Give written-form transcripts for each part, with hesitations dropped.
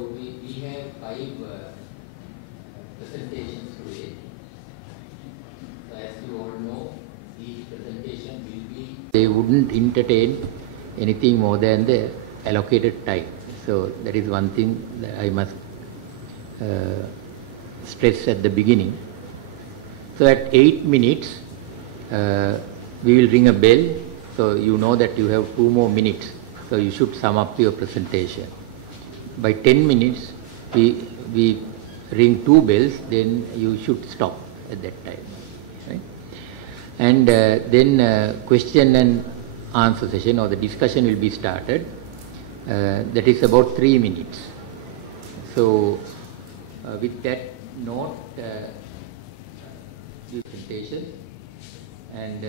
We have 5 presentations today. So as you all know, each presentation will be... They wouldn't entertain anything more than the allocated time. So that is one thing that I must stress at the beginning. So at 8 minutes, we will ring a bell. So you know that you have 2 more minutes. So you should sum up your presentation. By 10 minutes, we ring 2 bells, then you should stop at that time. Right? And then question and answer session or the discussion will be started. That is about 3 minutes. So with that note, the presentation, and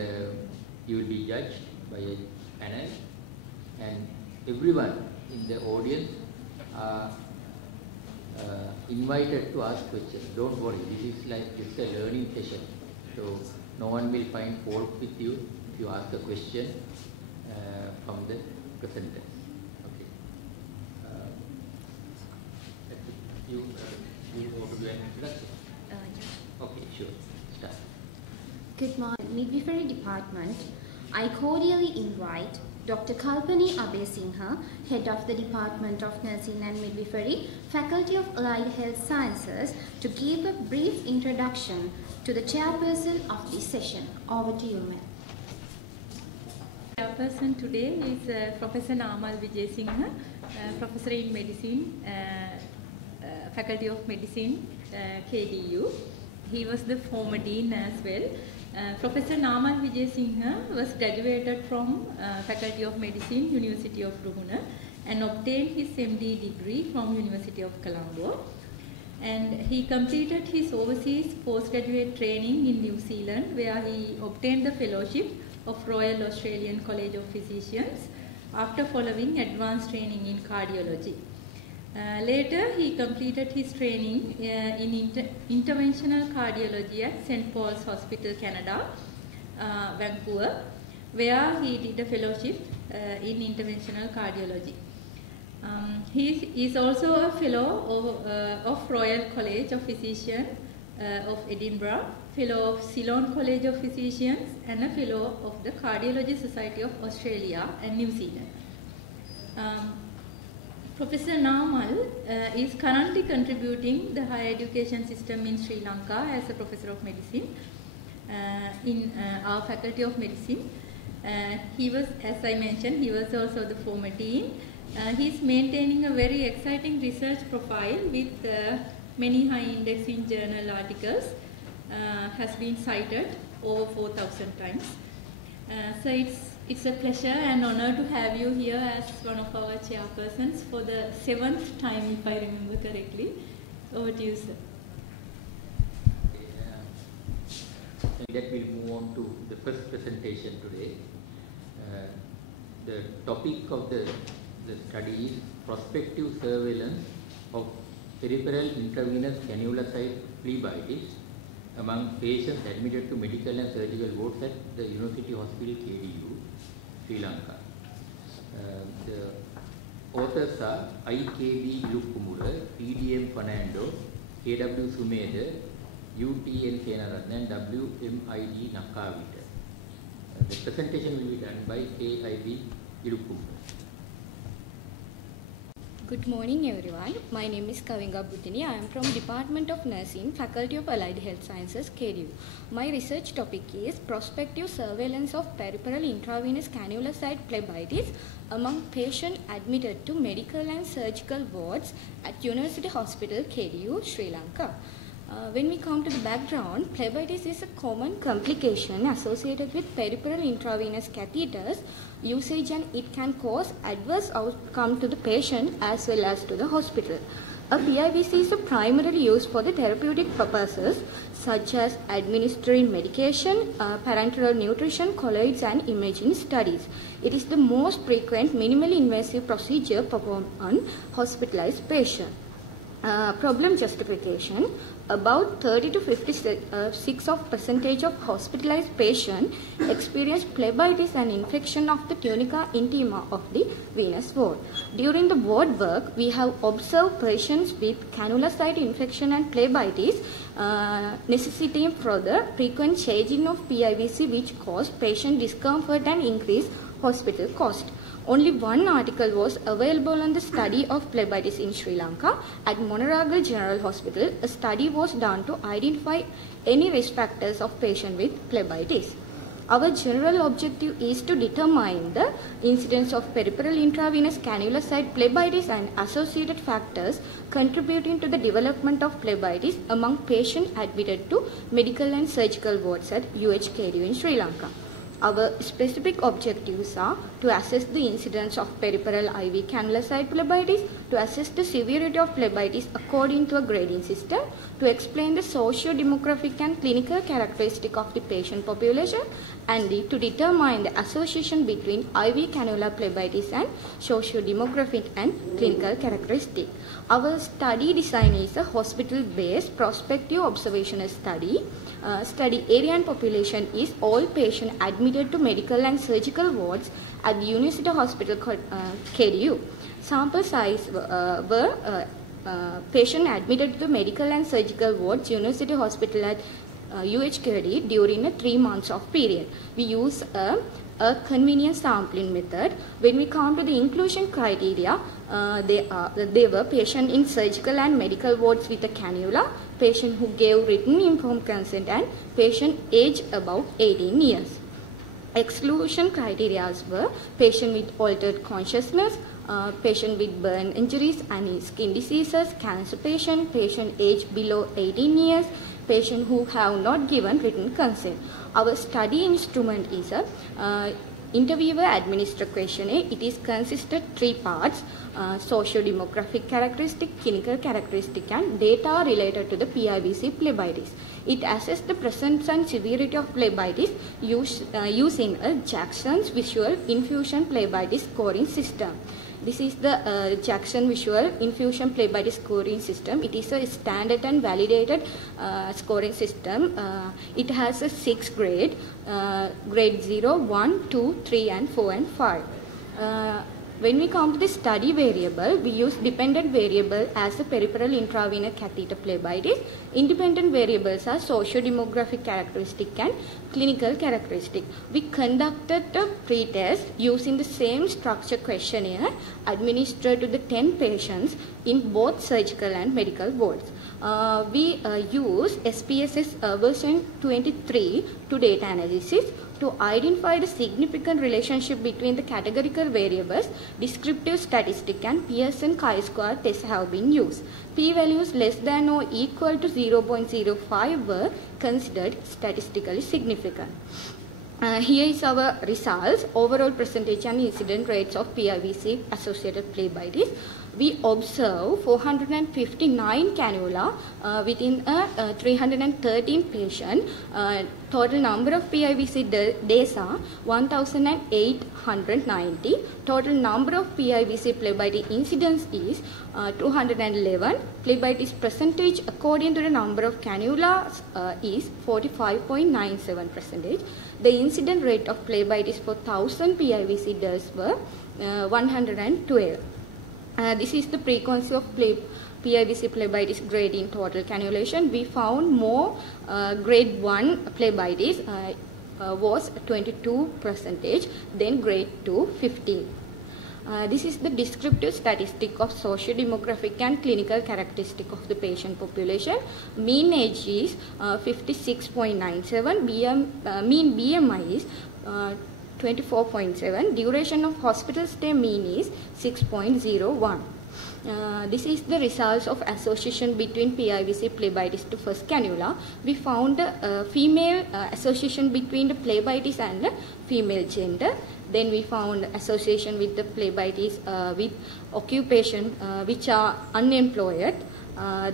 you will be judged by a panel, and everyone in the audience are invited to ask questions. Don't worry, this is like just a learning session. So no one will find fault with you if you ask a question from the presenters. Okay. You want to do an introduction? Okay, sure. Start. Good morning, Midwifery Department. I cordially invite Dr. Kalhari Abhayasinghe, Head of the Department of Nursing and Midwifery, Faculty of Allied Health Sciences, to give a brief introduction to the chairperson of this session. Over to you, ma'am. Chairperson today is Professor Wijesinghe, Professor in Medicine, Faculty of Medicine, KDU. He was the former Dean as well. Professor Wijesinghe was graduated from Faculty of Medicine, University of Ruhuna, and obtained his MD degree from University of Colombo. And he completed his overseas postgraduate training in New Zealand, where he obtained the fellowship of Royal Australian College of Physicians after following advanced training in cardiology. Later, he completed his training in interventional cardiology at St. Paul's Hospital, Canada, Vancouver, where he did a fellowship in interventional cardiology. He is also a fellow of Royal College of Physicians of Edinburgh, fellow of Ceylon College of Physicians, and a fellow of the Cardiology Society of Australia and New Zealand. Professor Namal is currently contributing the higher education system in Sri Lanka as a professor of medicine in our Faculty of Medicine. He was, as I mentioned, he was also the former dean. He is maintaining a very exciting research profile with many high indexing journal articles, has been cited over 4,000 times. So it's a pleasure and honor to have you here as one of our chairpersons for the 7th time, if I remember correctly. Over to you, sir. That will move on to the first presentation today. The topic of the study is prospective surveillance of peripheral intravenous cannula site phlebitis among patients admitted to medical and surgical wards at the University Hospital KDU, Sri Lanka. The authors are IKB Ilukkumbura, PDM Fernando, KW Sumedha, UTN Seneratne, and WMID Nakkawita. The presentation will be done by KIB Ilukkumbura. Good morning everyone. My name is Kavinga Butini. I am from Department of Nursing, Faculty of Allied Health Sciences, KDU. My research topic is prospective surveillance of peripheral intravenous cannula site phlebitis among patients admitted to medical and surgical wards at University Hospital, KDU, Sri Lanka. When we come to the background, phlebitis is a common complication associated with peripheral intravenous catheters usage, and it can cause adverse outcome to the patient as well as to the hospital. A PIVC is primarily used for the therapeutic purposes such as administering medication, parenteral nutrition, colloids, and imaging studies. It is the most frequent minimally invasive procedure performed on hospitalized patients. Problem justification. About 30 to 56% of hospitalized patients experience phlebitis and infection of the tunica intima of the venous wall. During the ward work, we have observed patients with cannula site infection and phlebitis necessitating further frequent changing of PIVC, which cause patient discomfort and increase hospital cost. Only one article was available on the study of phlebitis in Sri Lanka. At Maharagama General Hospital, a study was done to identify any risk factors of patients with phlebitis. Our general objective is to determine the incidence of peripheral intravenous cannula site phlebitis and associated factors contributing to the development of phlebitis among patients admitted to medical and surgical wards at UHKDU in Sri Lanka. Our specific objectives are to assess the incidence of peripheral IV cannula site phlebitis, to assess the severity of phlebitis according to a grading system, to explain the socio-demographic and clinical characteristic of the patient population, and to determine the association between IV cannula phlebitis and socio-demographic and clinical characteristic. Our study design is a hospital-based prospective observational study. Study area and population is all patients admitted to medical and surgical wards at the University Hospital KDU. Sample size were patients admitted to the medical and surgical wards University Hospital at UHKDU during a 3 months of period. We use a convenient sampling method. When we come to the inclusion criteria, they were patients in surgical and medical wards with a cannula, patient who gave written informed consent, and patient aged above 18 years. Exclusion criteria were patient with altered consciousness, patient with burn injuries and skin diseases, cancer patient, patient aged below 18 years, patient who have not given written consent. Our study instrument is a interviewer administered questionnaire. It is consisted 3 parts: socio-demographic characteristic, clinical characteristic, and data related to the PIVC phlebitis. It assessed the presence and severity of phlebitis using a Jackson's Visual Infusion Phlebitis Scoring System. This is the Jackson Visual Infusion Phlebitis Scoring System. It is a standard and validated scoring system. It has a 6 grade, grade 0, 1, 2, 3 and 4 and 5. When we come to the study variable, we use dependent variable as a peripheral intravenous catheter phlebitis. Independent variables are socio-demographic characteristic and clinical characteristic. We conducted a pre-test using the same structure questionnaire administered to the 10 patients in both surgical and medical wards. We use SPSS version 23 to data analysis. To identify the significant relationship between the categorical variables, descriptive statistic and Pearson chi-square tests have been used. P-values less than or equal to 0.05 were considered statistically significant. Here is our results. Overall percentage and incident rates of PIVC associated phlebitis. We observe 459 cannula within 313 patients. Total number of PIVC days are 1,890. Total number of PIVC phlebitis incidence is 211. Phlebitis percentage according to the number of cannulas is 45.97%. The incident rate of phlebitis for 1,000 PIVC days were 112. This is the frequency of PIVC phlebitis grade in total cannulation. We found more grade 1 phlebitis was 22%, then grade 2 15. This is the descriptive statistic of socio-demographic and clinical characteristic of the patient population. Mean age is 56.97, mean BMI is 24.7. Duration of hospital stay mean is 6.01. This is the results of association between PIVC phlebitis to first cannula. We found a female association between the phlebitis and the female gender. Then we found association with the phlebitis with occupation which are unemployed.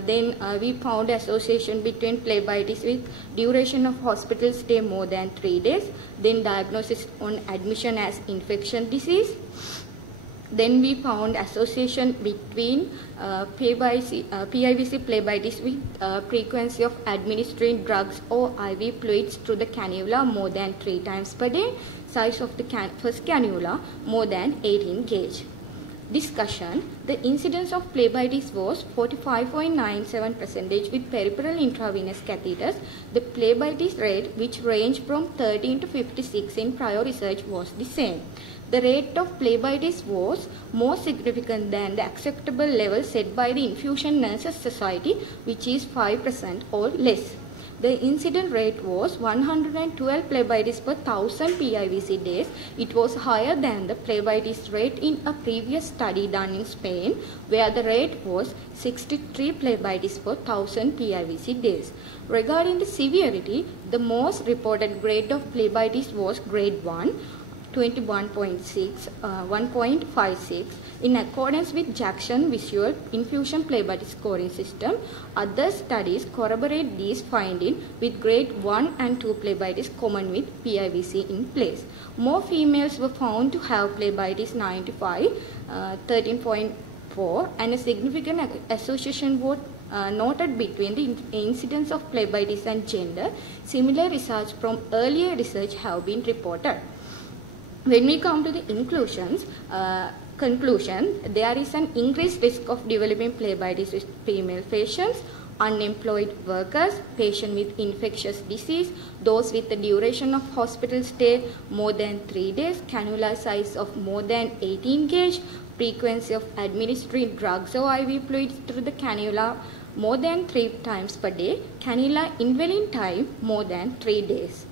Then we found association between phlebitis with duration of hospital stay more than 3 days. Then diagnosis on admission as infection disease. Then we found association between PIVC phlebitis with frequency of administering drugs or IV fluids through the cannula more than 3 times per day, size of the first cannula more than 18 gauge. Discussion: the incidence of phlebitis was 45.97% with peripheral intravenous catheters. The phlebitis rate, which ranged from 13 to 56 in prior research, was the same. The rate of phlebitis was more significant than the acceptable level set by the Infusion Nurses Society, which is 5% or less. The incident rate was 112 phlebitis per 1000 PIVC days. It was higher than the phlebitis rate in a previous study done in Spain, where the rate was 63 phlebitis per 1000 PIVC days. Regarding the severity, the most reported grade of phlebitis was grade 1, 21.6, 1.56 in accordance with Jackson Visual Infusion Phlebitis Scoring System. Other studies corroborate these findings with grade 1 and 2 phlebitis common with PIVC in place. More females were found to have phlebitis 95, 13.4, and a significant association was noted between the incidence of phlebitis and gender. Similar results from earlier research have been reported. When we come to the conclusion, there is an increased risk of developing phlebitis with female patients, unemployed workers, patients with infectious disease, those with the duration of hospital stay more than 3 days, cannula size of more than 18 gauge, frequency of administering drugs or IV fluids through the cannula more than 3 times per day, cannula indwelling time more than 3 days.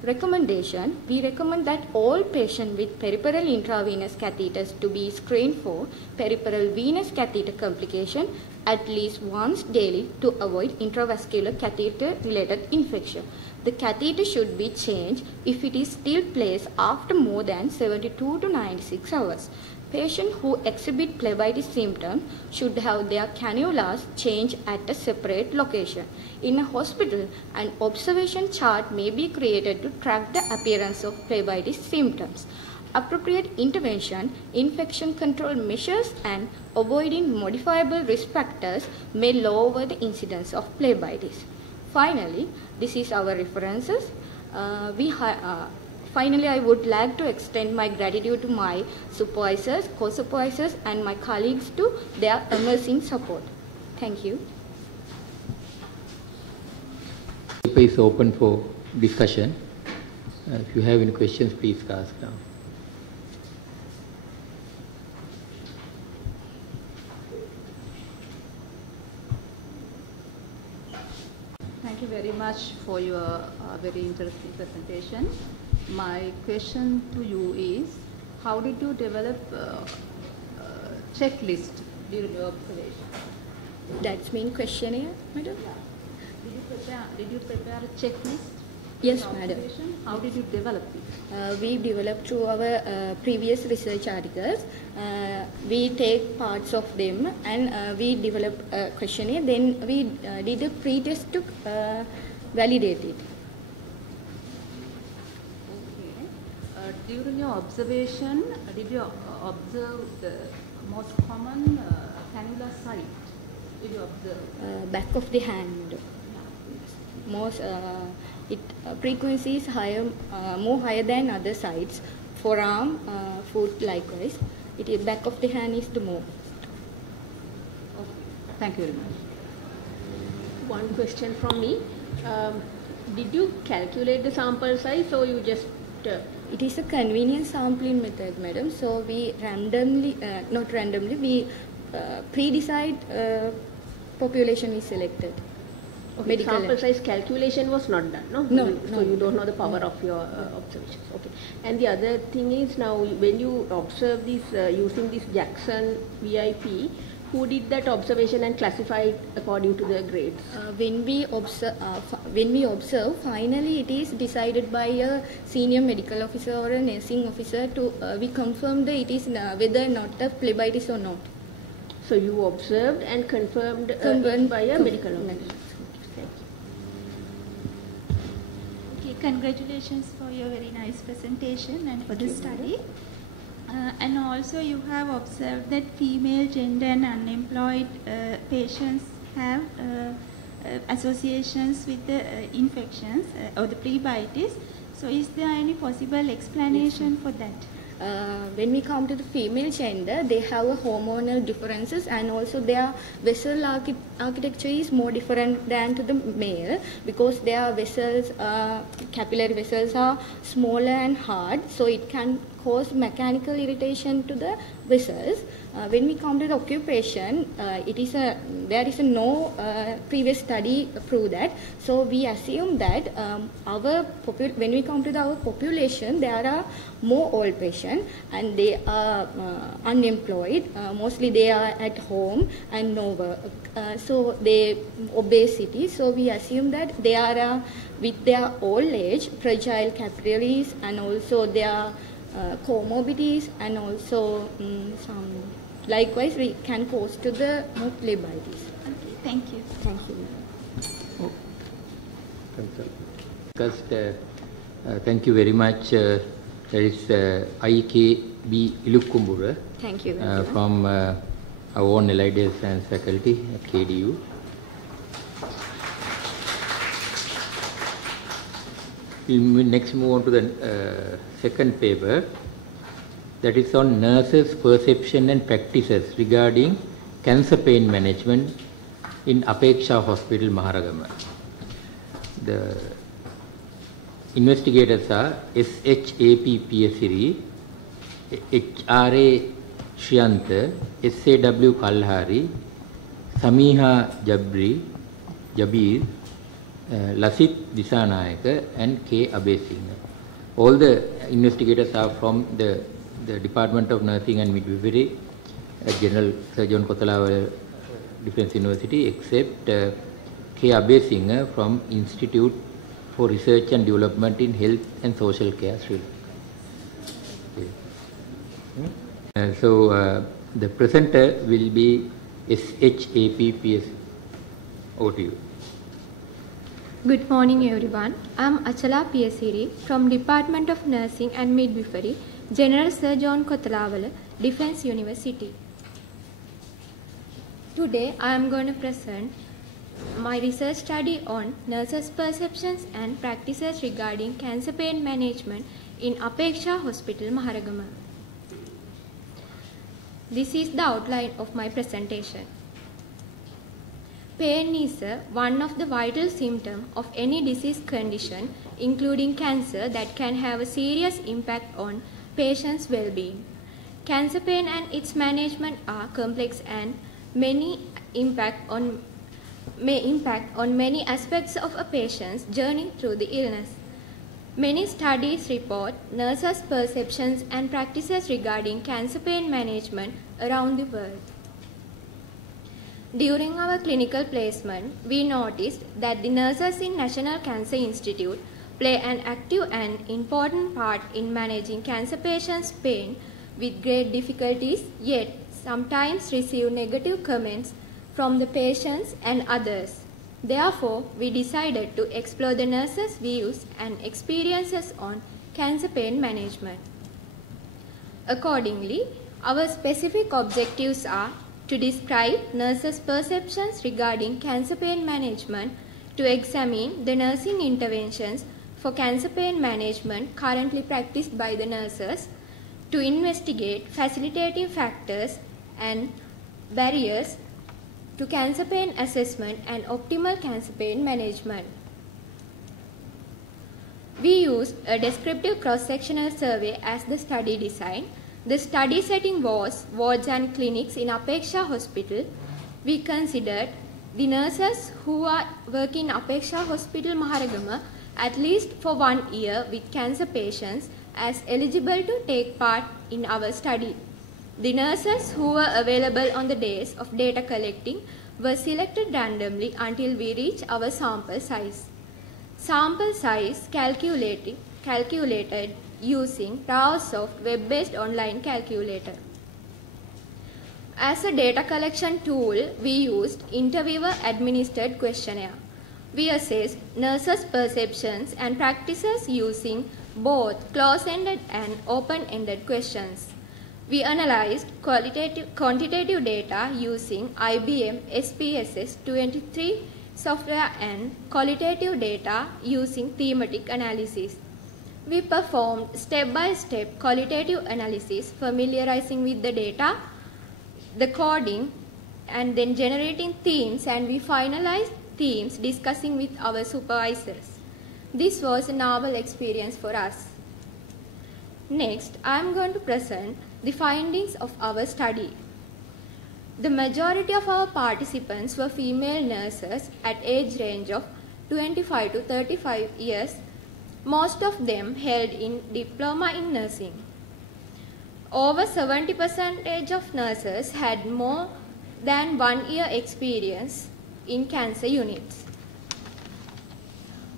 Recommendation: we recommend that all patients with peripheral intravenous catheters to be screened for peripheral venous catheter complication at least once daily to avoid intravascular catheter related infection. The catheter should be changed if it is still placed after more than 72 to 96 hours. Patients who exhibit phlebitis symptoms should have their cannulas changed at a separate location. In a hospital, an observation chart may be created to track the appearance of phlebitis symptoms. Appropriate intervention, infection control measures, and avoiding modifiable risk factors may lower the incidence of phlebitis. Finally, this is our references. Finally, I would like to extend my gratitude to my supervisors, co-supervisors, and my colleagues to their amazing support. Thank you. The paper is open for discussion. If you have any questions, please ask now. Thank you very much for your very interesting presentation. My question to you is, how did you develop checklist during your observation? That's mean questionnaire, madam? Did you prepare a checklist? Yes, madam. How did you develop it? We developed through our previous research articles. We take parts of them and we develop a questionnaire. Then we did a pre-test to validate it. Okay. During your observation, did you observe the most common cannula site? Did you observe? Back of the hand. Most frequency is higher, more higher than other sites. Forearm, foot likewise. It is back of the hand is the most. Okay. Thank you very much. One question from me. Did you calculate the sample size or you just... It is a convenient sampling method, madam. So we randomly, not randomly, we pre-decide population is selected. Okay, sample size calculation was not done, no? No. So you don't know the power of your observations. Okay. And the other thing is, now when you observe this using this Jackson VIP, who did that observation and classified according to the grades? When we observe, finally it is decided by a senior medical officer or a nursing officer to we confirm that it is whether or not a phlebitis or not. So you observed and confirmed by a medical officer. Okay, congratulations for your very nice presentation and for the study. And also you have observed that female gender and unemployed patients have associations with the infections or the Phlebitis. So is there any possible explanation for that? When we come to the female gender, they have a hormonal differences, and also their vessel architecture is more different than to the male, because their vessels, capillary vessels are smaller and hard, so it can cause mechanical irritation to the vessels. When we come to the occupation, there is no previous study prove that. So we assume that when we come to our population, there are more old patients and they are unemployed. Mostly they are at home and no work. So they obesity. So we assume that they are with their old age, fragile capillaries, and also their comorbidities, and also some. Likewise, we can cause to the Phlebitis. Okay, thank you. Thank you. Thank you very much. There is IKB Ilukkumbura. Thank you. From our own Allied Health Science faculty at KDU. We'll next move on to the second paper, that is on nurses' perception and practices regarding cancer pain management in Apeksha Hospital, Maharagama. The investigators are SHAP Piyasiri, HRA Shriyantha, SAW Kalhari, Sumedha Jabir, Lasit Dissanayake, and K. Abhayasinghe. All the investigators are from the Department of Nursing and Midwifery at General Surgeon Kotelawala Defence University, except K. Abhayasinghe from Institute for Research and Development in Health and Social Care, Sri Lanka. So the presenter will be SHAPPS. Over to you. Good morning everyone. I am Achala Piyasiri from Department of Nursing and Midwifery, General Surgeon Kotelawala, Defence University. Today I am going to present my research study on nurses' perceptions and practices regarding cancer pain management in Apeksha Hospital, Maharagama. This is the outline of my presentation. Pain is one of the vital symptoms of any disease condition, including cancer, that can have a serious impact on patients' well-being. Cancer pain and its management are complex and may impact on many aspects of a patient's journey through the illness. Many studies report nurses' perceptions and practices regarding cancer pain management around the world. During our clinical placement, we noticed that the nurses in National Cancer Institute play an active and important part in managing cancer patients' pain with great difficulties, yet sometimes receive negative comments from the patients and others. Therefore, we decided to explore the nurses' views and experiences on cancer pain management. Accordingly, our specific objectives are to describe nurses' perceptions regarding cancer pain management, to examine the nursing interventions for cancer pain management currently practiced by the nurses, to investigate facilitating factors and barriers to cancer pain assessment and optimal cancer pain management. We used a descriptive cross-sectional survey as the study design. The study setting was wards and clinics in Apeksha Hospital. We considered the nurses who are working in Apeksha Hospital, Maharagama, at least for 1 year with cancer patients as eligible to take part in our study. The nurses who were available on the days of data collecting were selected randomly until we reach our sample size. Sample size calculated using ProSoft web-based online calculator. As a data collection tool, we used interviewer-administered questionnaire. We assessed nurses' perceptions and practices using both close-ended and open-ended questions. We analyzed quantitative data using IBM SPSS 23 software and qualitative data using thematic analysis. We performed step-by-step qualitative analysis, familiarizing with the data, the coding, and then generating themes, and we finalized themes discussing with our supervisors. This was a novel experience for us. Next, I am going to present the findings of our study. The majority of our participants were female nurses at age range of 25 to 35 years. Most of them held in diploma in nursing. Over 70% of nurses had more than 1 year experience in cancer units.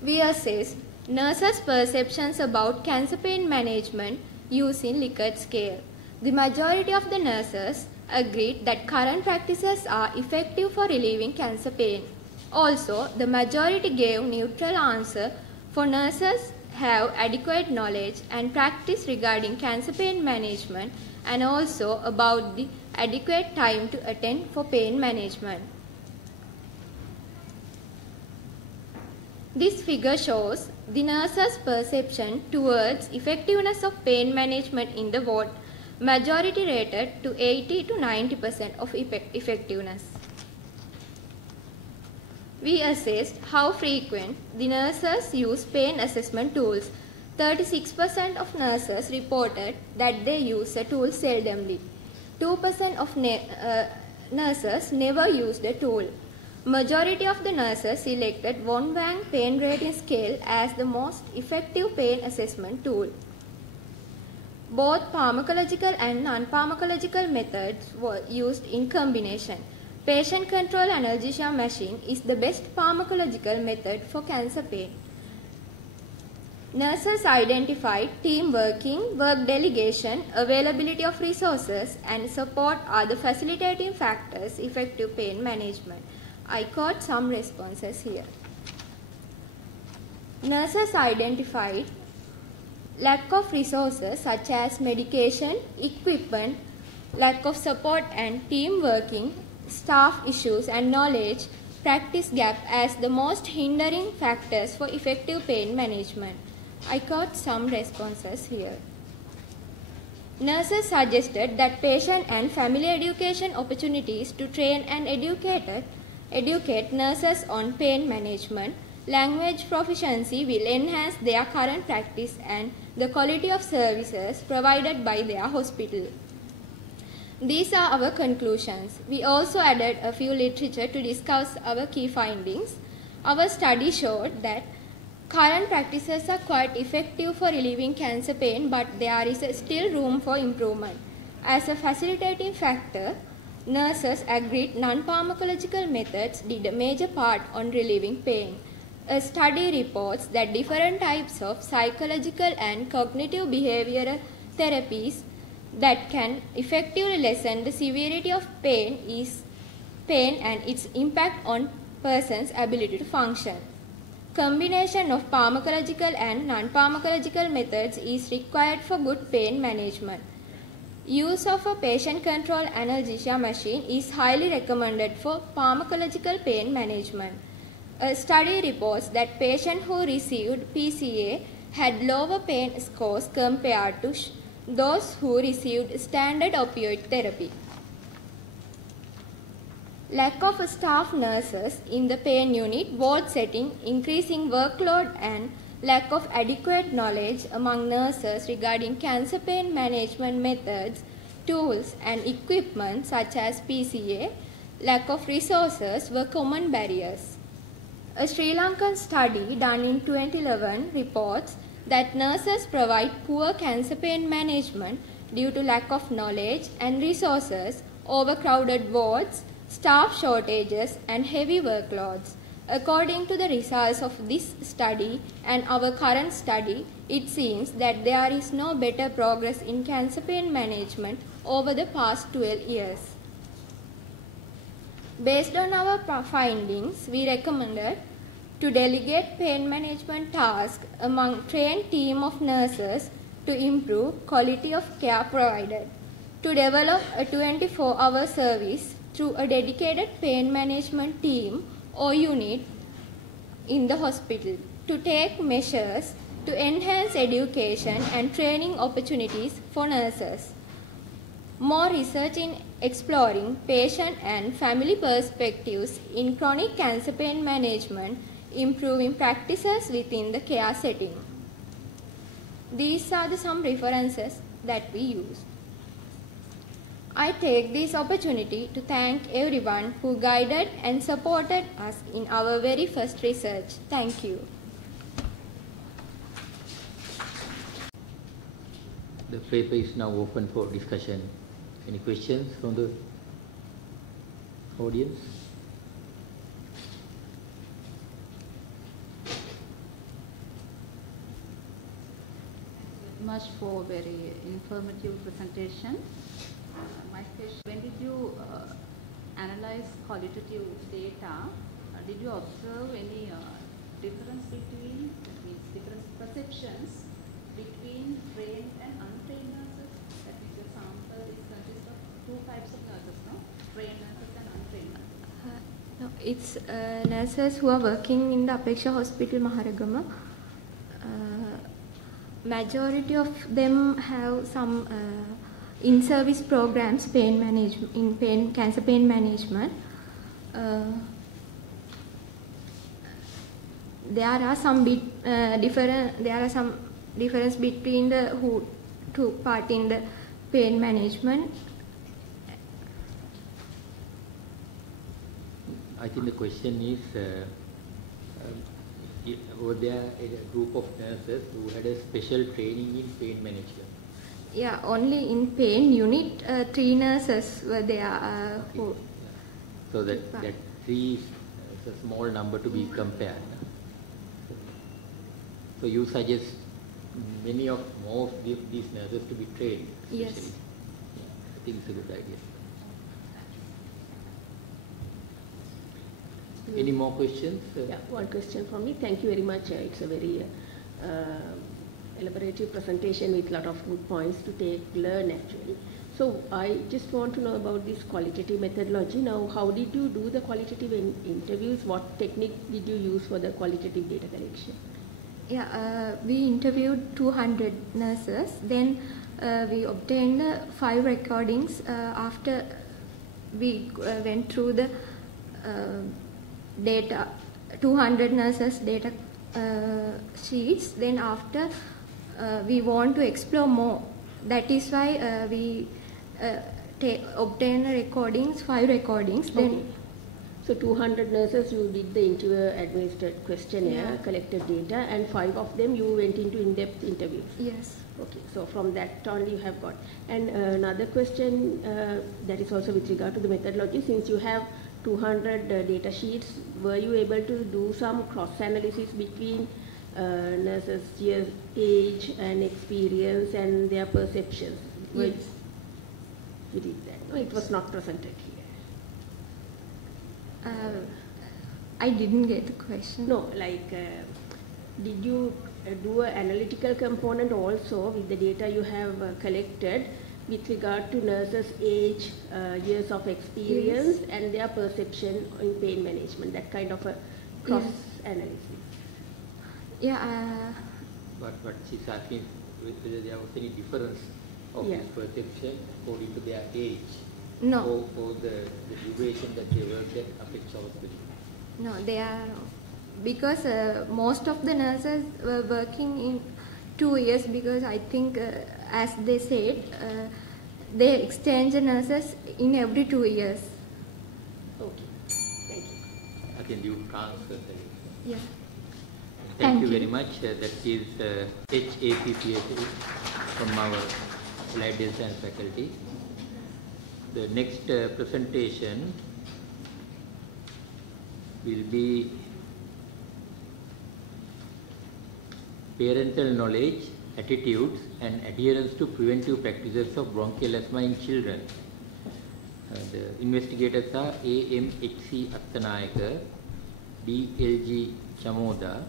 We assessed nurses' perceptions about cancer pain management using Likert scale. The majority of the nurses agreed that current practices are effective for relieving cancer pain. Also, the majority gave neutral answer for nurses have adequate knowledge and practice regarding cancer pain management, and also about the adequate time to attend for pain management. This figure shows the nurses' perception towards effectiveness of pain management in the ward. Majority rated to 80 to 90% of effectiveness. We assessed how frequent the nurses use pain assessment tools. 36% of nurses reported that they use a tool seldomly. 2% of nurses never used a tool. Majority of the nurses selected von Wang pain rating scale as the most effective pain assessment tool. Both pharmacological and non-pharmacological methods were used in combination. Patient control analgesia machine is the best pharmacological method for cancer pain. Nurses identified team working, work delegation, availability of resources, and support are the facilitating factors effective pain management. I quote some responses here. Nurses identified lack of resources such as medication, equipment, lack of support and team working, staff issues and knowledge, practice gap as the most hindering factors for effective pain management. I got some responses here. Nurses suggested that patient and family education opportunities to train and educate nurses on pain management, language proficiency will enhance their current practice and the quality of services provided by their hospital. These are our conclusions. We also added a few literature to discuss our key findings. Our study showed that current practices are quite effective for relieving cancer pain, but there is still room for improvement. As a facilitating factor, nurses agreed non-pharmacological methods did a major part on relieving pain. A study reports that different types of psychological and cognitive behavioral therapies that can effectively lessen the severity of pain and its impact on person's ability to function. Combination of pharmacological and non-pharmacological methods is required for good pain management. Use of a patient-controlled analgesia machine is highly recommended for pharmacological pain management. A study reports that patients who received PCA had lower pain scores compared to those who received standard opioid therapy. Lack of staff nurses in the pain unit ward setting, increasing workload, and lack of adequate knowledge among nurses regarding cancer pain management methods, tools, and equipment such as PCA, lack of resources were common barriers. A Sri Lankan study done in 2011 reports that nurses provide poor cancer pain management due to lack of knowledge and resources, overcrowded wards, staff shortages, and heavy workloads. According to the results of this study and our current study, it seems that there is no better progress in cancer pain management over the past 12 years. Based on our findings, we recommended to delegate pain management tasks among trained team of nurses to improve quality of care provided. to develop a 24-hour service through a dedicated pain management team or unit in the hospital, to take measures to enhance education and training opportunities for nurses. More research in exploring patient and family perspectives in chronic cancer pain management, improving practices within the care setting. These are some references that we use. I take this opportunity to thank everyone who guided and supported us in our very first research. Thank you. The paper is now open for discussion. Any questions from the audience? Much for very informative presentation. My question, when did you analyze qualitative data? Did you observe any difference between, that means different perceptions between trained and untrained nurses? That means the sample is consists of two types of nurses, no? Trained nurses and untrained nurses. No, it's nurses who are working in the Apeksha hospital, Maharagama. Majority of them have some in-service programs, pain management, in cancer pain management. There are some difference between the who took part in the pain management. I think the question is, were there a group of nurses who had a special training in pain management? Yeah, only in pain unit, 3 nurses were there. Who so that 3 is a small number to be compared. So you suggest more of these nurses to be trained? Yes. Yeah, I think it's a good idea. Any more questions? Yeah, one question from me. Thank you very much. It's a very elaborative presentation with a lot of good points to learn actually. So I just want to know about this qualitative methodology. Now, how did you do the qualitative interviews? What technique did you use for the qualitative data collection? Yeah, we interviewed 200 nurses. Then we obtained 5 recordings after we went through the data, 200 nurses data sheets. Then after we want to explore more. That is why we obtained recordings, 5 recordings. Okay. Then so 200 nurses, you did the interviewer administered questionnaire, Yeah. collected data, and 5 of them you went into in-depth interviews. yes. Okay, so from that only you have got. And another question that is also with regard to the methodology, since you have 200 data sheets, were you able to do some cross-analysis between nurses' age and experience and their perceptions? Yes. You did that. No, it was not presented here. I didn't get the question. No, like did you do an analytical component also with the data you have collected with regard to nurses' age, years of experience, Yes. and their perception in pain management, that kind of a cross-analysis? Yeah. But she's asking whether there was any difference of Yeah. this perception according to their age. No. For the duration that they worked at Apeksha hospital. No, they are, because most of the nurses were working in 2 years, because I think as they said, they exchange the nurses in every 2 years. Okay, thank you. I can you transfer that. Yeah. Thank you very much. That is HAP Piyasiri from our Allied Health Science faculty. The next presentation will be Parental Knowledge, Attitudes and Adherence to Preventive Practices of Bronchial Asthma in Children. The investigators are AMHC Dissanayake, DLG Sumedha,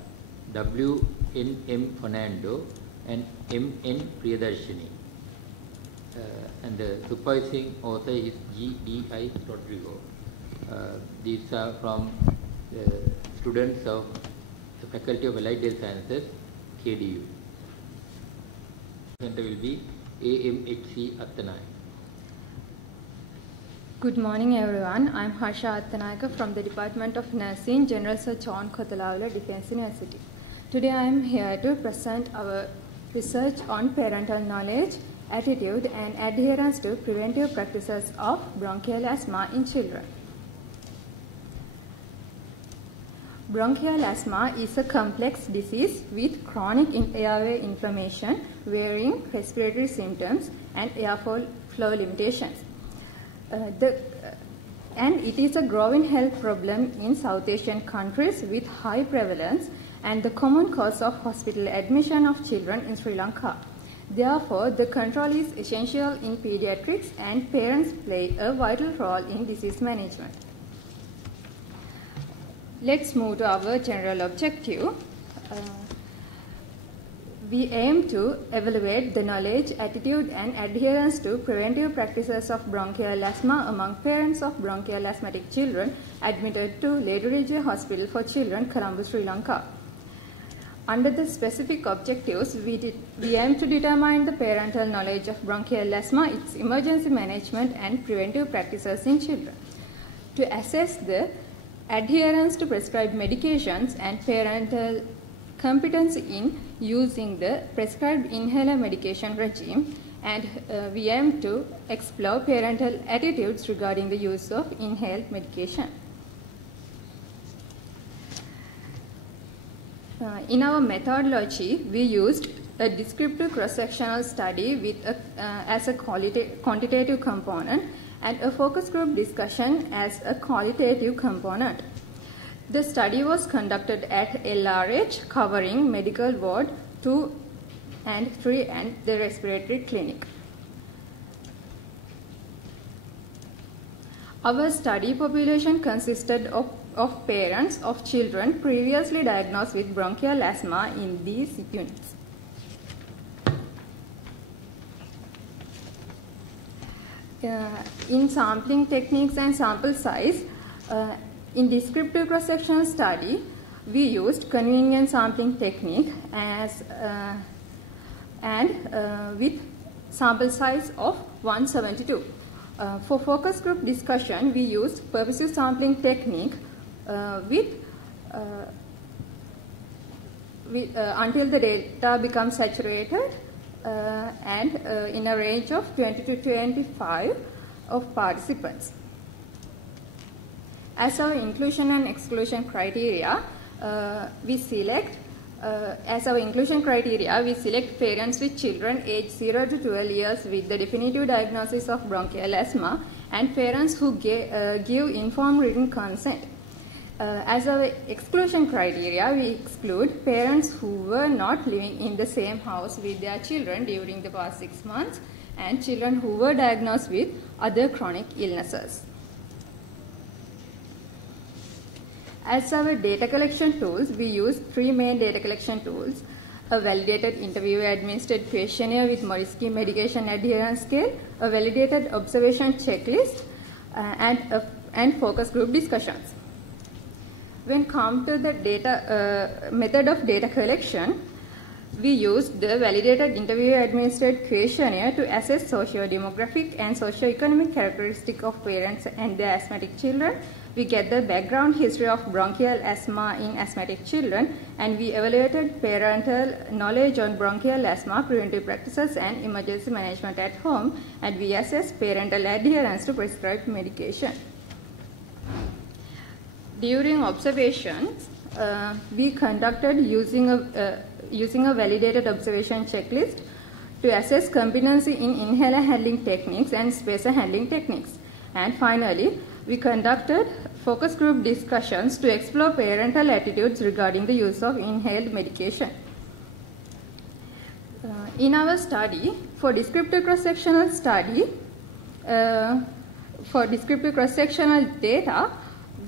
WNM Fernando and MN Priyadarshini. and the supervising author is G.D.I. Rodrigo. These are from students of the Faculty of Allied Health Sciences, KDU. Center will be AMHC Attanayake. Good morning everyone. I am Harsha Attanayake from the Department of Nursing, General Sir John Kotelawala, Defence University. Today I am here to present our research on parental knowledge, attitude and adherence to preventive practices of bronchial asthma in children. Bronchial asthma is a complex disease with chronic airway inflammation, varying respiratory symptoms and airflow limitations. And it is a growing health problem in South Asian countries with high prevalence and the common cause of hospital admission of children in Sri Lanka. Therefore, the control is essential in pediatrics and parents play a vital role in disease management. Let's move to our general objective. We aim to evaluate the knowledge, attitude and adherence to preventive practices of bronchial asthma among parents of bronchial asthmatic children admitted to Ledurige Hospital for Children, Colombo, Sri Lanka. Under the specific objectives, we aim to determine the parental knowledge of bronchial asthma, its emergency management and preventive practices in children. To assess the adherence to prescribed medications and parental competence in using the prescribed inhaler medication regime, and we aim to explore parental attitudes regarding the use of inhaled medication. In our methodology, we used a descriptive cross-sectional study with as a quantitative component and a focus group discussion as a qualitative component. The study was conducted at LRH, covering medical ward 2 and 3 and the respiratory clinic. Our study population consisted of parents of children previously diagnosed with bronchial asthma in these units. In sampling techniques and sample size, in descriptive cross-sectional study, we used convenient sampling technique as with sample size of 172. For focus group discussion, we used purposive sampling technique until the data becomes saturated and in a range of 20 to 25 of participants. As our inclusion and exclusion criteria, we select parents with children aged 0 to 12 years with the definitive diagnosis of bronchial asthma and parents who give informed written consent. As our exclusion criteria, we exclude parents who were not living in the same house with their children during the past 6 months and children who were diagnosed with other chronic illnesses. As our data collection tools, we use 3 main data collection tools: a validated interviewer-administered questionnaire with Morisky medication adherence scale, a validated observation checklist, and focus group discussions. When come to the method of data collection, we used the validated interviewer-administered questionnaire to assess socio-demographic and socio-economic characteristics of parents and their asthmatic children. We get the background history of bronchial asthma in asthmatic children, and we evaluated parental knowledge on bronchial asthma, preventive practices and emergency management at home, and we assessed parental adherence to prescribed medication. During observations, we conducted using a validated observation checklist to assess competency in inhaler handling techniques and spacer handling techniques. And finally, we conducted focus group discussions to explore parental attitudes regarding the use of inhaled medication. In our study, for descriptive cross-sectional study, for descriptive cross-sectional data,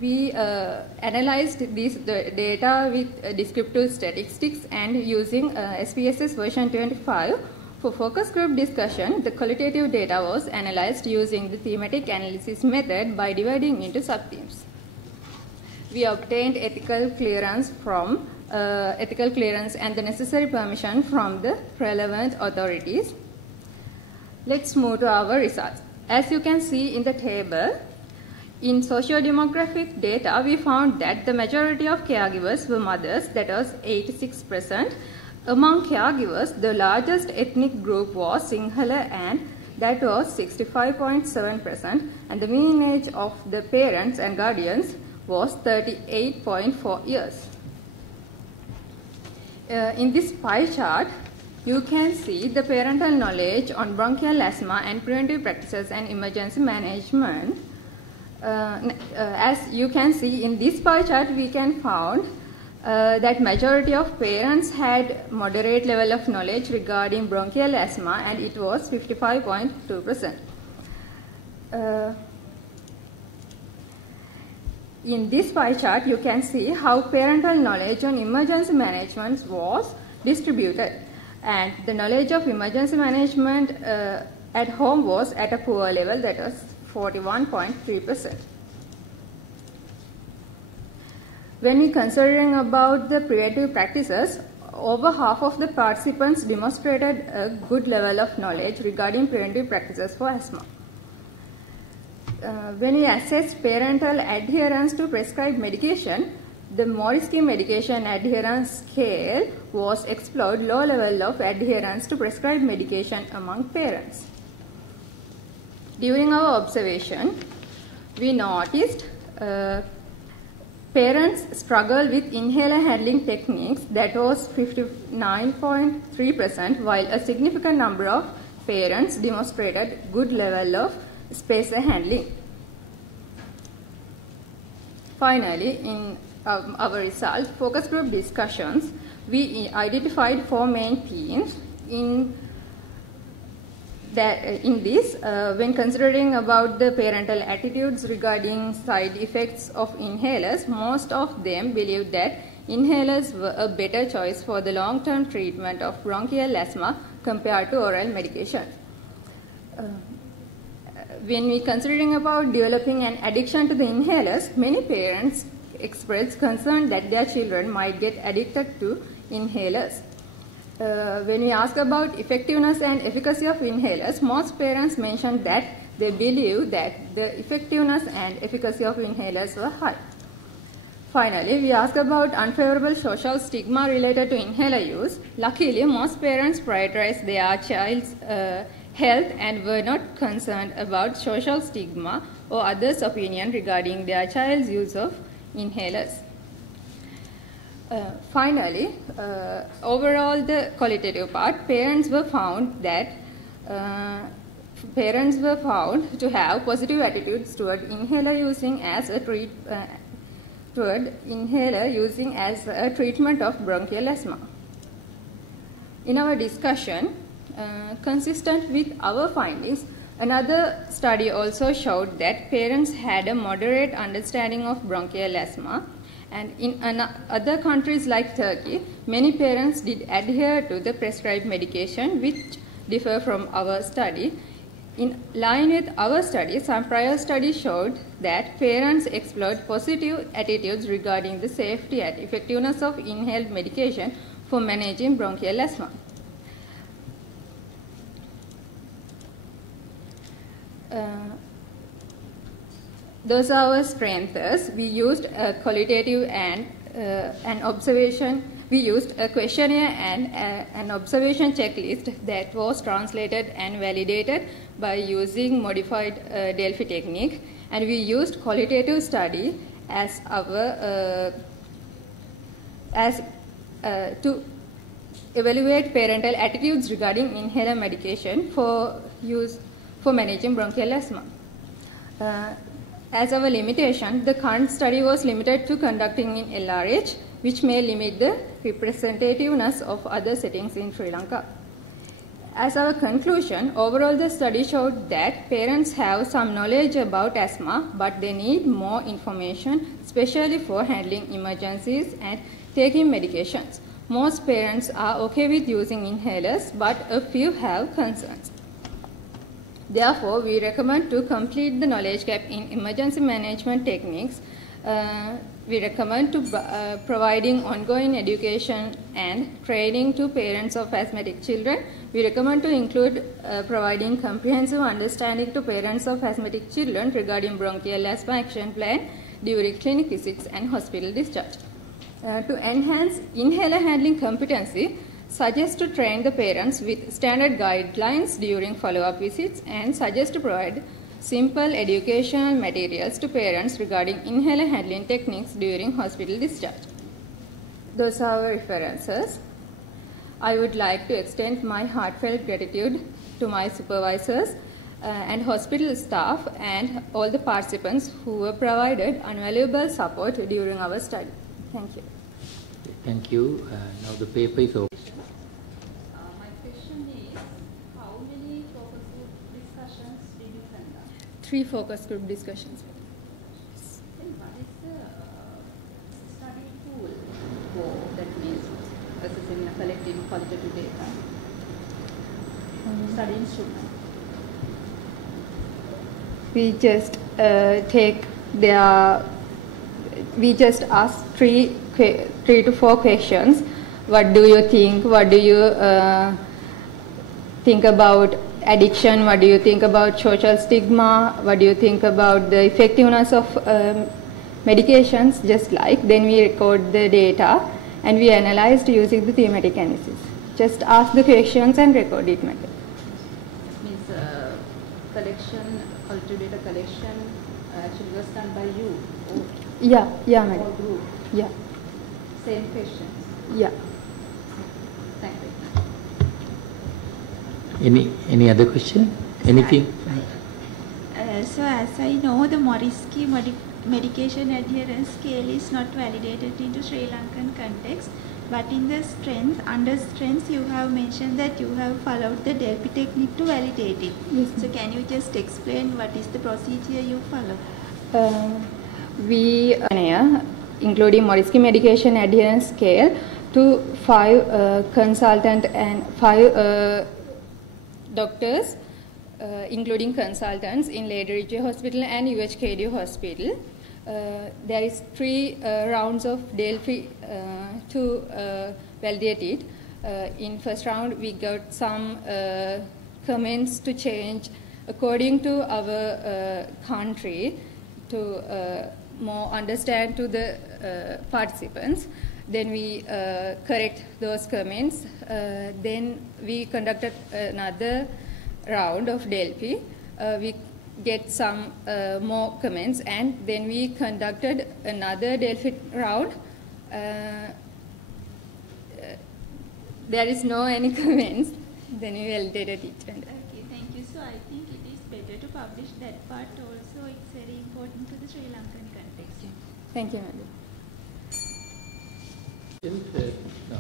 we analyzed the data with descriptive statistics and using SPSS version 25 For focus group discussion, the qualitative data was analyzed using the thematic analysis method by dividing into subthemes. We obtained ethical clearance and the necessary permission from the relevant authorities. Let's move to our results. As you can see in the table, in socio-demographic data, we found that the majority of caregivers were mothers, that was 86%. Among caregivers, the largest ethnic group was Sinhala, and that was 65.7%, and the mean age of the parents and guardians was 38.4 years. In this pie chart, you can see the parental knowledge on bronchial asthma and preventive practices and emergency management. As you can see in this pie chart, we can find that majority of parents had moderate level of knowledge regarding bronchial asthma, and it was 55.2%. In this pie chart, you can see how parental knowledge on emergency management was distributed, and the knowledge of emergency management at home was at a poor level, that was 41.3%. When we considering about the preventive practices, over half of the participants demonstrated a good level of knowledge regarding preventive practices for asthma. When we assess parental adherence to prescribed medication, the Morisky medication adherence scale was explored low level of adherence to prescribed medication among parents. During our observation, we noticed parents struggle with inhaler handling techniques, that was 59.3%, while a significant number of parents demonstrated good level of spacer handling. Finally, in our result, focus group discussions, we identified 4 main themes. When considering about the parental attitudes regarding side effects of inhalers, most of them believed that inhalers were a better choice for the long-term treatment of bronchial asthma compared to oral medication. When we considering about developing an addiction to the inhalers, many parents expressed concern that their children might get addicted to inhalers. When we ask about effectiveness and efficacy of inhalers, most parents mentioned that they believe that the effectiveness and efficacy of inhalers were high. Finally, we ask about unfavorable social stigma related to inhaler use. Luckily, most parents prioritize their child's health and were not concerned about social stigma or others' opinion regarding their child's use of inhalers. Finally, overall the qualitative part, parents were found to have positive attitudes toward inhaler using as a treatment of bronchial asthma. In our discussion, consistent with our findings, another study also showed that parents had a moderate understanding of bronchial asthma. And in other countries like Turkey, many parents did adhere to the prescribed medication, which differ from our study. In line with our study, some prior studies showed that parents explored positive attitudes regarding the safety and effectiveness of inhaled medication for managing bronchial asthma. Those are our strengths. We used a qualitative and an observation. We used a questionnaire and an observation checklist that was translated and validated by using modified Delphi technique. And we used qualitative study as our to evaluate parental attitudes regarding inhaler medication for use for managing bronchial asthma. As our limitation, the current study was limited to conducting in LRH, which may limit the representativeness of other settings in Sri Lanka. As our conclusion, overall the study showed that parents have some knowledge about asthma, but they need more information, especially for handling emergencies and taking medications. Most parents are okay with using inhalers, but a few have concerns. Therefore, we recommend to complete the knowledge gap in emergency management techniques. We recommend to providing ongoing education and training to parents of asthmatic children. We recommend to include providing comprehensive understanding to parents of asthmatic children regarding bronchial asthma action plan during clinic visits and hospital discharge. To enhance inhaler handling competency, suggest to train the parents with standard guidelines during follow-up visits, and suggest to provide simple educational materials to parents regarding inhaler handling techniques during hospital discharge. Those are our references. I would like to extend my heartfelt gratitude to my supervisors and hospital staff and all the participants who were provided invaluable support during our study. Thank you. Thank you. Now the paper is open. My question is, how many focus group discussions did you conduct? 3 focus group discussions. Then what is the study tool for that means assessing and collecting qualitative data? Study instrument. We just we just ask 3 to 4 questions. What do you think? What do you think about addiction? What do you think about social stigma? What do you think about the effectiveness of medications? Just like, then we record the data and we analyzed using the thematic analysis. Just ask the questions and record it method. Means collection, qualitative data collection actually was done by you? Or yeah, madam. or group? Yeah. Same questions? Yeah. Thank you. Any other question? Anything? So as I know, the Morisky medication adherence scale is not validated into Sri Lankan context, but in the under strengths you have mentioned that you have followed the Delphi technique to validate it. Yes. So can you just explain what is the procedure you follow? We including Morisky medication adherence scale to 5 consultant and 5 doctors, including consultants in Lady Hospital and UHKDU Hospital. There is 3 rounds of Delphi to validate it. In first round, we got some comments to change according to our country to more understand to the participants. Then we correct those comments. Then we conducted another round of Delphi. We get some more comments, and then we conducted another Delphi round. There is no any comments. Then we validated it. Okay, thank you. So I think it is better to publish that part also. It's very important to the Sri Lankan context. Thank you, madam. No.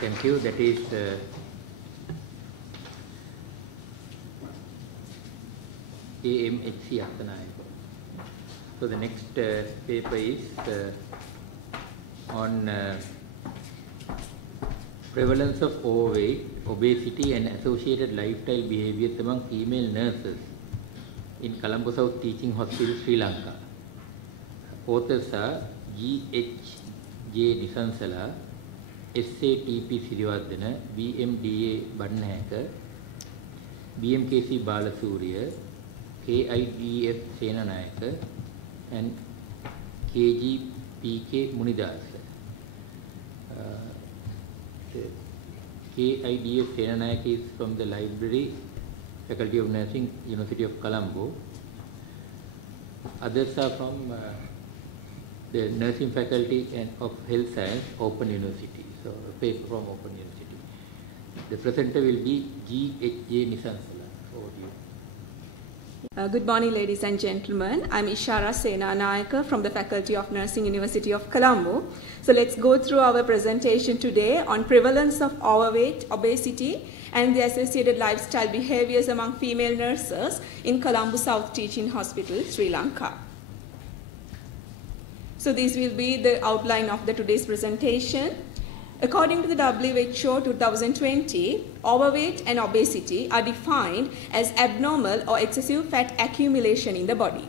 Thank you. That is AMHC Athanayake. So the next paper is on prevalence of overweight, obesity and associated lifestyle behaviors among female nurses in Colombo South Teaching Hospital, Sri Lanka. Authors are GHJ Dissanayake, SATP Siriwardena, BMDA Badnayaka, BMKC Balasuriya, KIDF Senanayake and KGPK Munidas. KIDF Senanayake is from the Library, Faculty of Nursing, University of Colombo. Others are from the Nursing Faculty and of Health Science, Open University. So, a paper from Open University. The presenter will be GHJ Nisansala. Over to you. Good morning, ladies and gentlemen. I'm Ishara Senanayake from the Faculty of Nursing, University of Colombo. So let's go through our presentation today on prevalence of overweight, obesity, and the associated lifestyle behaviors among female nurses in Colombo South Teaching Hospital, Sri Lanka. So this will be the outline of today's presentation. According to the WHO 2020, overweight and obesity are defined as abnormal or excessive fat accumulation in the body.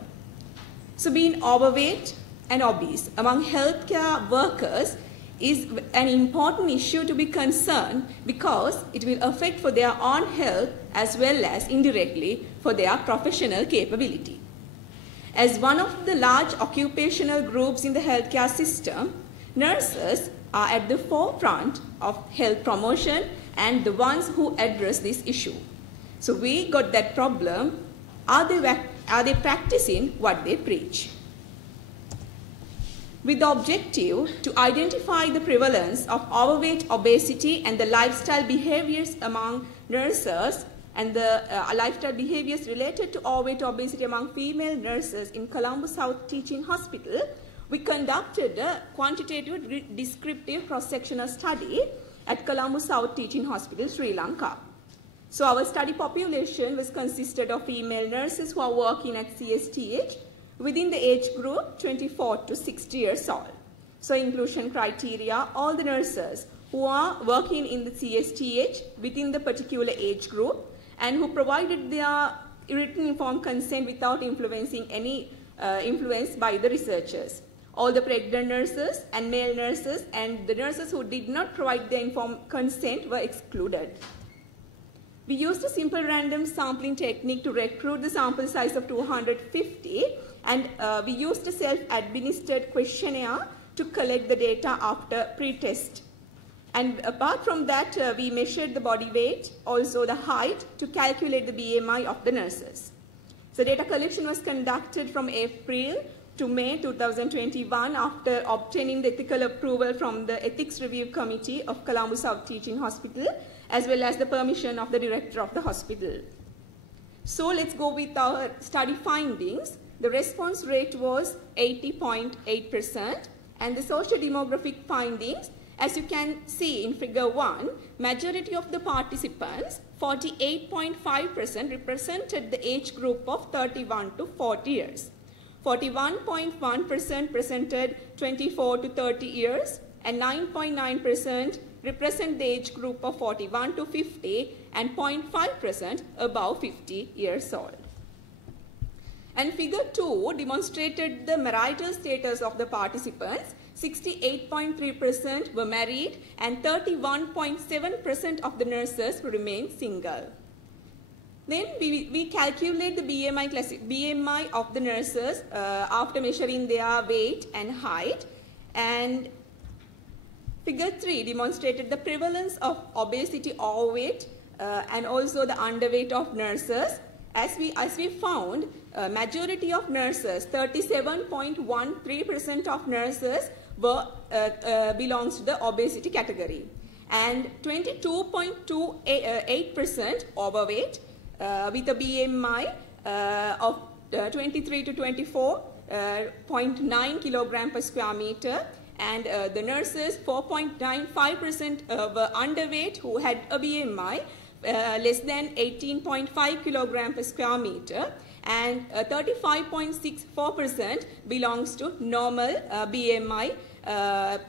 So being overweight and obese among healthcare workers is an important issue to be concerned because it will affect for their own health as well as indirectly for their professional capability. As one of the large occupational groups in the healthcare system, nurses are at the forefront of health promotion and the ones who address this issue. So we got that problem. Are they practicing what they preach? With the objective to identify the prevalence of overweight, obesity and the lifestyle behaviors among nurses and the lifestyle behaviors related to overweight, obesity among female nurses in Colombo South Teaching Hospital, we conducted a quantitative descriptive cross-sectional study at Colombo South Teaching Hospital, Sri Lanka. So our study population was consisted of female nurses who are working at CSTH within the age group 24 to 60 years old. So inclusion criteria, all the nurses who are working in the CSTH within the particular age group and who provided their written informed consent without influencing any influence by the researchers. All the pregnant nurses and male nurses and the nurses who did not provide their informed consent were excluded. We used a simple random sampling technique to recruit the sample size of 250 and we used a self-administered questionnaire to collect the data after pre-test. And apart from that, we measured the body weight, also the height to calculate the BMI of the nurses. So data collection was conducted from April to May 2021 after obtaining the ethical approval from the Ethics Review Committee of Colombo South Teaching Hospital as well as the permission of the director of the hospital. So let's go with our study findings. The response rate was 80.8% and the socio-demographic findings, as you can see in figure 1, majority of the participants, 48.5% represented the age group of 31 to 40 years. 41.1% presented 24 to 30 years and 9.9% represent the age group of 41 to 50 and 0.5% above 50 years old. And figure 2 demonstrated the marital status of the participants. 68.3% were married and 31.7% of the nurses remained single. Then we calculate the BMI of the nurses after measuring their weight and height, and figure 3 demonstrated the prevalence of obesity, overweight and also the underweight of nurses. As we found, majority of nurses, 37.13% of nurses were belongs to the obesity category and 22.28% overweight with a BMI of 23 to 24.9 kilogram per square meter, and the nurses 4.95% were underweight who had a BMI less than 18.5 kilogram per square meter, and 35.64% belongs to normal BMI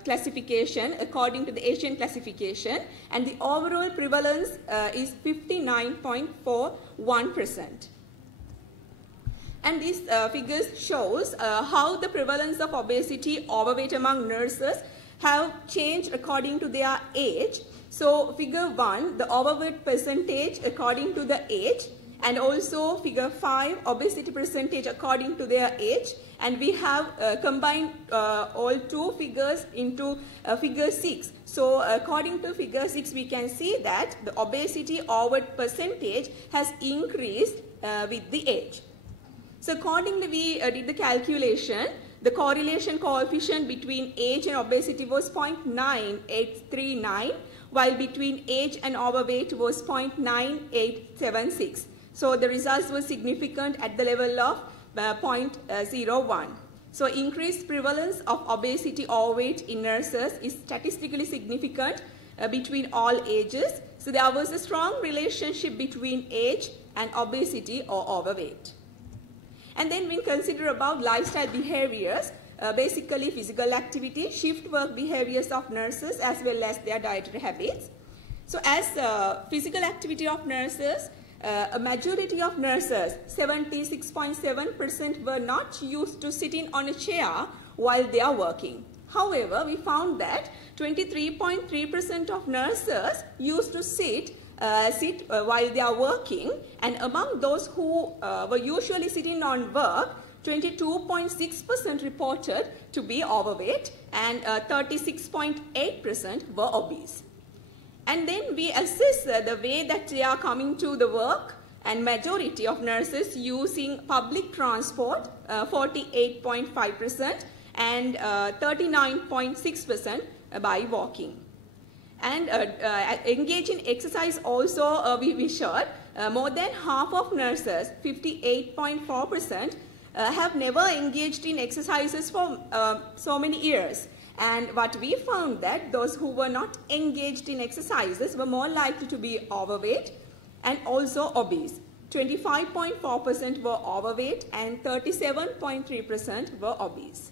classification according to the Asian classification, and the overall prevalence is 59.41%. And these figures shows how the prevalence of obesity, overweight among nurses have changed according to their age. So figure 1, the overweight percentage according to the age, and also figure 5, obesity percentage according to their age, and we have combined all two figures into figure 6. So according to figure 6, we can see that the obesity overweight percentage has increased with the age. So accordingly, we did the calculation. The correlation coefficient between age and obesity was 0.9839, while between age and overweight was 0.9876. So the results were significant at the level of 0.01. So increased prevalence of obesity, overweight in nurses is statistically significant between all ages. So there was a strong relationship between age and obesity or overweight. And then we consider about lifestyle behaviors. basically physical activity, shift work behaviors of nurses as well as their dietary habits. So as physical activity of nurses, a majority of nurses, 76.7% were not used to sitting on a chair while they are working. However, we found that 23.3% of nurses used to sit while they are working, and among those who were usually sitting on work, 22.6% reported to be overweight and 36.8% were obese. And then we assess the way that they are coming to the work, and majority of nurses using public transport, 48.5% and 39.6% by walking. And engage in exercise also we showed more than half of nurses, 58.4%, have never engaged in exercises for so many years. And what we found that those who were not engaged in exercises were more likely to be overweight and also obese. 25.4% were overweight and 37.3% were obese.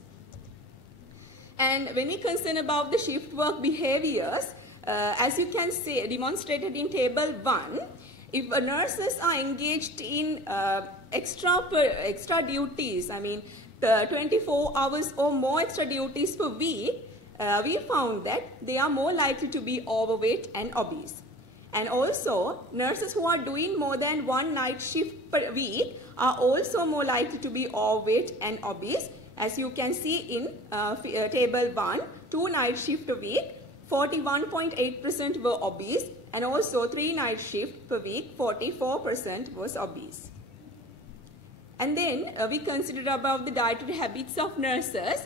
And when we concern about the shift work behaviors, as you can see demonstrated in table 1, if nurses are engaged in extra duties, I mean 24 hours or more extra duties per week, we found that they are more likely to be overweight and obese. And also, nurses who are doing more than one night shift per week are also more likely to be overweight and obese. As you can see in table 1, 2 night shift a week, 41.8% were obese, and also 3 night shift per week, 44% was obese. And then we considered about the dietary habits of nurses.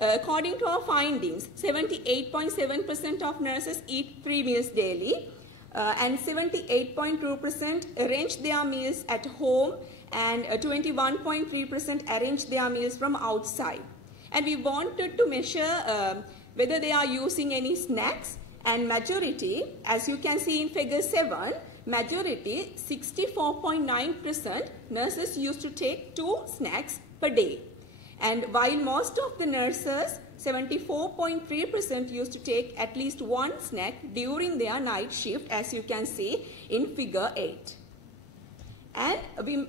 According to our findings, 78.7% of nurses eat 3 meals daily, and 78.2% arrange their meals at home, and 21.3% arrange their meals from outside. And we wanted to measure whether they are using any snacks, and majority, as you can see in figure 7, majority, 64.9% nurses used to take 2 snacks per day. And while most of the nurses, 74.3% used to take at least 1 snack during their night shift, as you can see in figure 8. And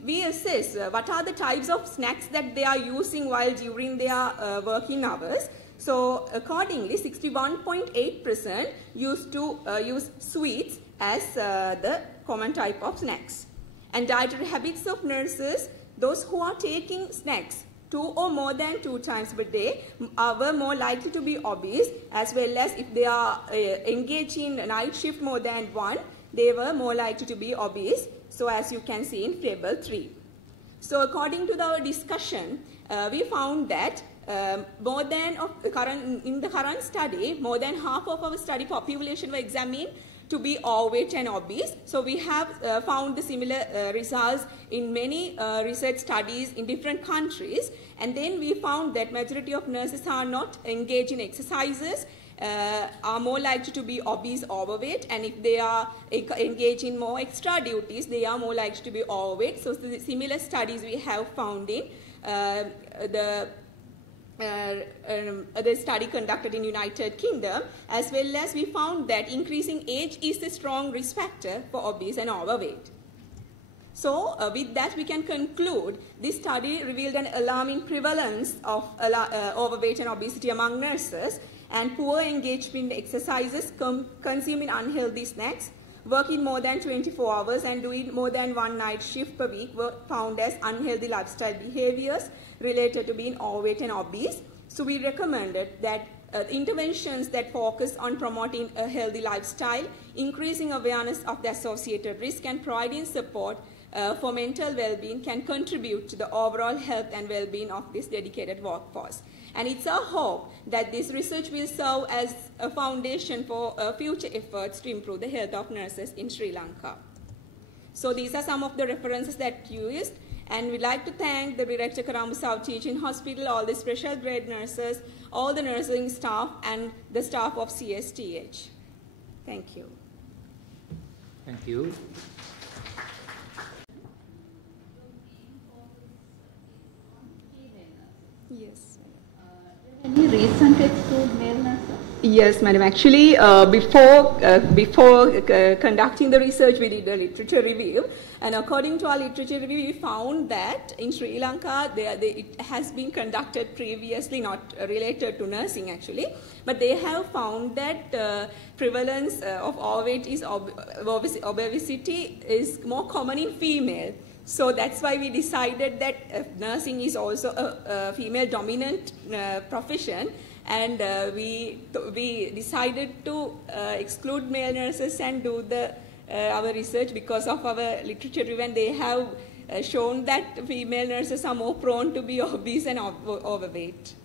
we assess what are the types of snacks that they are using while during their working hours. So accordingly, 61.8% used to use sweets as the common type of snacks. And dietary habits of nurses, those who are taking snacks 2 or more than 2 times per day were more likely to be obese, as well as if they are engaged in night shift more than 1, they were more likely to be obese. So as you can see in table 3. So according to our discussion, we found that in the current study, more than half of our study population were examined to be overweight and obese. So we have found the similar results in many research studies in different countries. And then we found that majority of nurses are not engaged in exercises, are more likely to be obese, overweight, and if they are engaged in more extra duties, they are more likely to be overweight. So the similar studies we have found in the study conducted in United Kingdom, as well as we found that increasing age is a strong risk factor for obese and overweight. So with that we can conclude this study revealed an alarming prevalence of overweight and obesity among nurses, and poor engagement in exercises, consuming unhealthy snacks, working more than 24 hours and doing more than 1 night shift per week were found as unhealthy lifestyle behaviors related to being overweight and obese. So we recommended that interventions that focus on promoting a healthy lifestyle, increasing awareness of the associated risk, and providing support for mental well-being can contribute to the overall health and well-being of this dedicated workforce. And it's our hope that this research will serve as a foundation for future efforts to improve the health of nurses in Sri Lanka. So these are some of the references that used, and we'd like to thank the Director Colombo South Teaching Hospital, all the special grade nurses, all the nursing staff, and the staff of CSTH. Thank you. Thank you. Yes. reason to exclude male nurses? Yes, madam. Actually, before conducting the research, we did a literature review, and according to our literature review, we found that in Sri Lanka, it has been conducted previously, not related to nursing actually, but they have found that prevalence of overweight is obesity is more common in female. So that's why we decided that nursing is also a female dominant profession. And we decided to exclude male nurses and do our research because of our literature review, and they have shown that female nurses are more prone to be obese and overweight.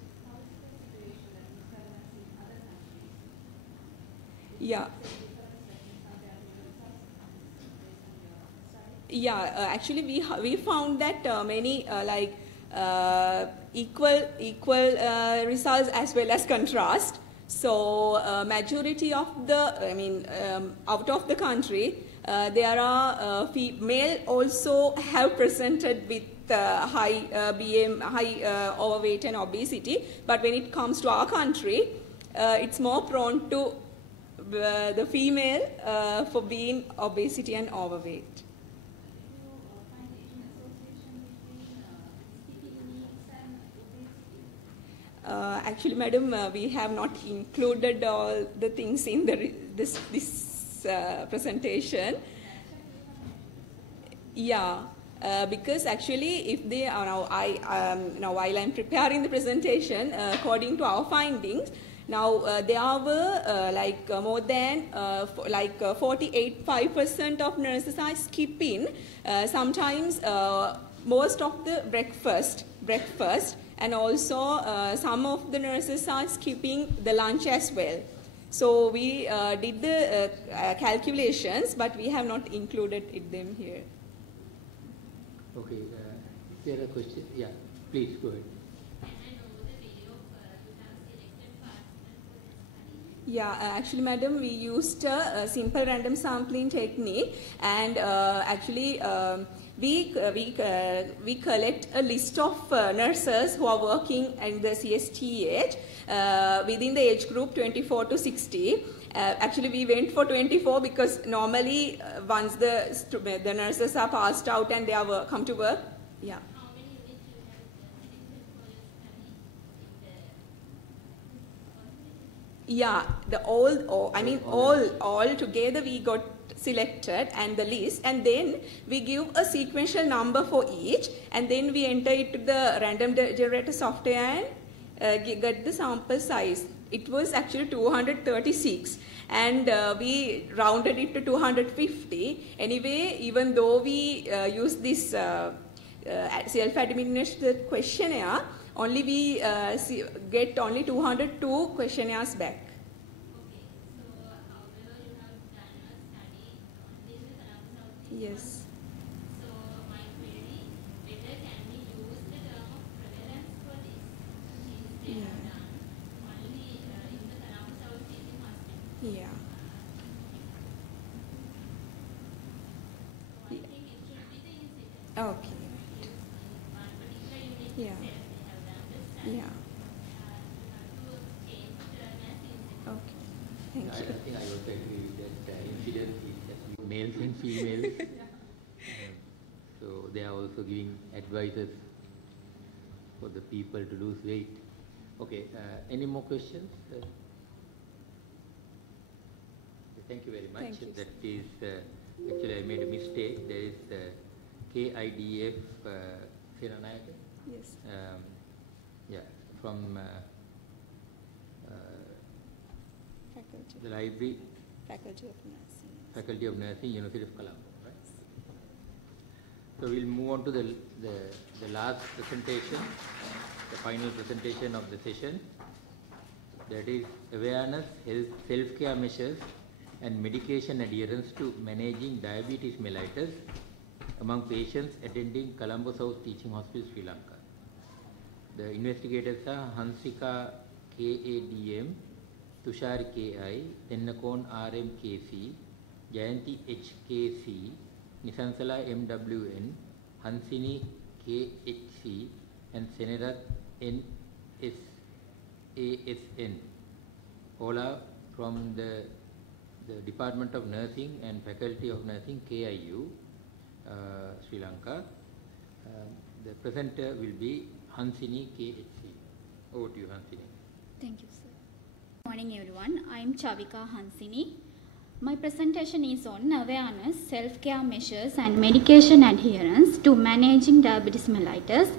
Yeah. Yeah, actually we found that many equal results as well as contrast. So majority of out of the country, there are male also have presented with high overweight and obesity. But when it comes to our country, it's more prone to the female for being obesity and overweight. Actually, madam, we have not included all the things in this presentation. Yeah, because actually, if they are now, while I'm preparing the presentation, according to our findings, now there were more than 48.5% of nurses are skipping sometimes most of the breakfast. And also some of the nurses are skipping the lunch as well. So we did the calculations, but we have not included them here. Okay, is there a question? Yeah, please go ahead. Yeah, actually, madam, we used a simple random sampling technique, and actually we collect a list of nurses who are working in the CSTH within the age group 24 to 60. Actually, we went for 24 because normally once the nurses are passed out and they are come to work, yeah. Yeah, all together we got selected and the list, and then we give a sequential number for each, and then we enter it to the random generator software and get the sample size. It was actually 236, and we rounded it to 250. Anyway, even though we use this self-administered questionnaire, only we get only 202 questionnaires back. Yes. So my query, whether can we use the term of prevalence for this? Since they have done only in the Colombo South Teaching Hospital. Yeah. So I think it should be the incidence. Okay. In one particular unit Yeah. itself, they have done the study. Yeah. To change the term as incidence. Okay. Thank you. I think I also agree with that incidence is males and females. So they are also giving advices for the people to lose weight. Okay, any more questions? Thank you very much. Thank you. That is, actually I made a mistake. There is KIDF Seneratne. Yes. Yeah, from Faculty. the library. Faculty of Nursing. Faculty of Nursing, University of Colombo, right? So we'll move on to the last presentation, the final presentation of the session. That is awareness, health, self-care measures and medication adherence to managing diabetes mellitus among patients attending Colombo South Teaching Hospital, Sri Lanka. The investigators are Hansika KADM, Tushari KI, Tennakon RMKC, Jayanti HKC, Nisansala MWN, Hansini KHC, and Seneratne ASN. All are from the Department of Nursing and Faculty of Nursing, KIU, Sri Lanka. The presenter will be Hansini, KHC. Over to you, Hansini. Thank you, sir. Good morning, everyone. I am Chavika Hansini. My presentation is on awareness, self-care measures and medication adherence to managing diabetes mellitus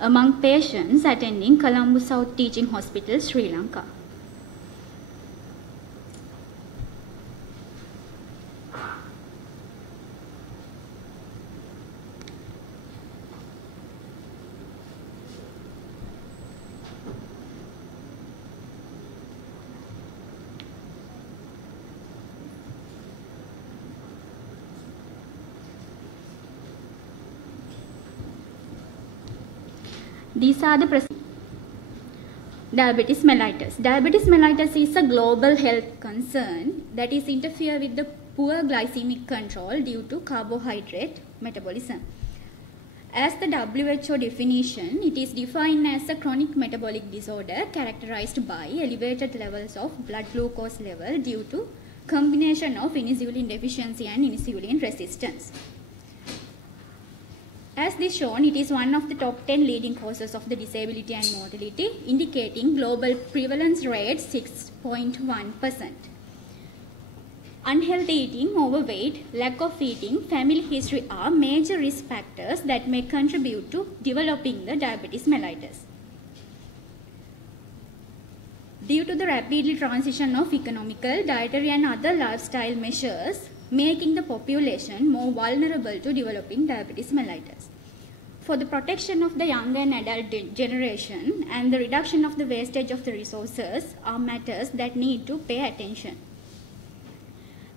among patients attending Colombo South Teaching Hospital, Sri Lanka. These are the diabetes mellitus. Diabetes mellitus is a global health concern that is interfere with the poor glycemic control due to carbohydrate metabolism. As the WHO definition, it is defined as a chronic metabolic disorder characterized by elevated levels of blood glucose level due to combination of insulin deficiency and insulin resistance. As this shown, it is one of the top 10 leading causes of the disability and mortality, indicating global prevalence rate 6.1%. Unhealthy eating, overweight, lack of eating, family history are major risk factors that may contribute to developing the diabetes mellitus. Due to the rapidly transition of economical, dietary and other lifestyle measures, making the population more vulnerable to developing diabetes mellitus. For the protection of the young and adult generation and the reduction of the wastage of the resources are matters that need to pay attention.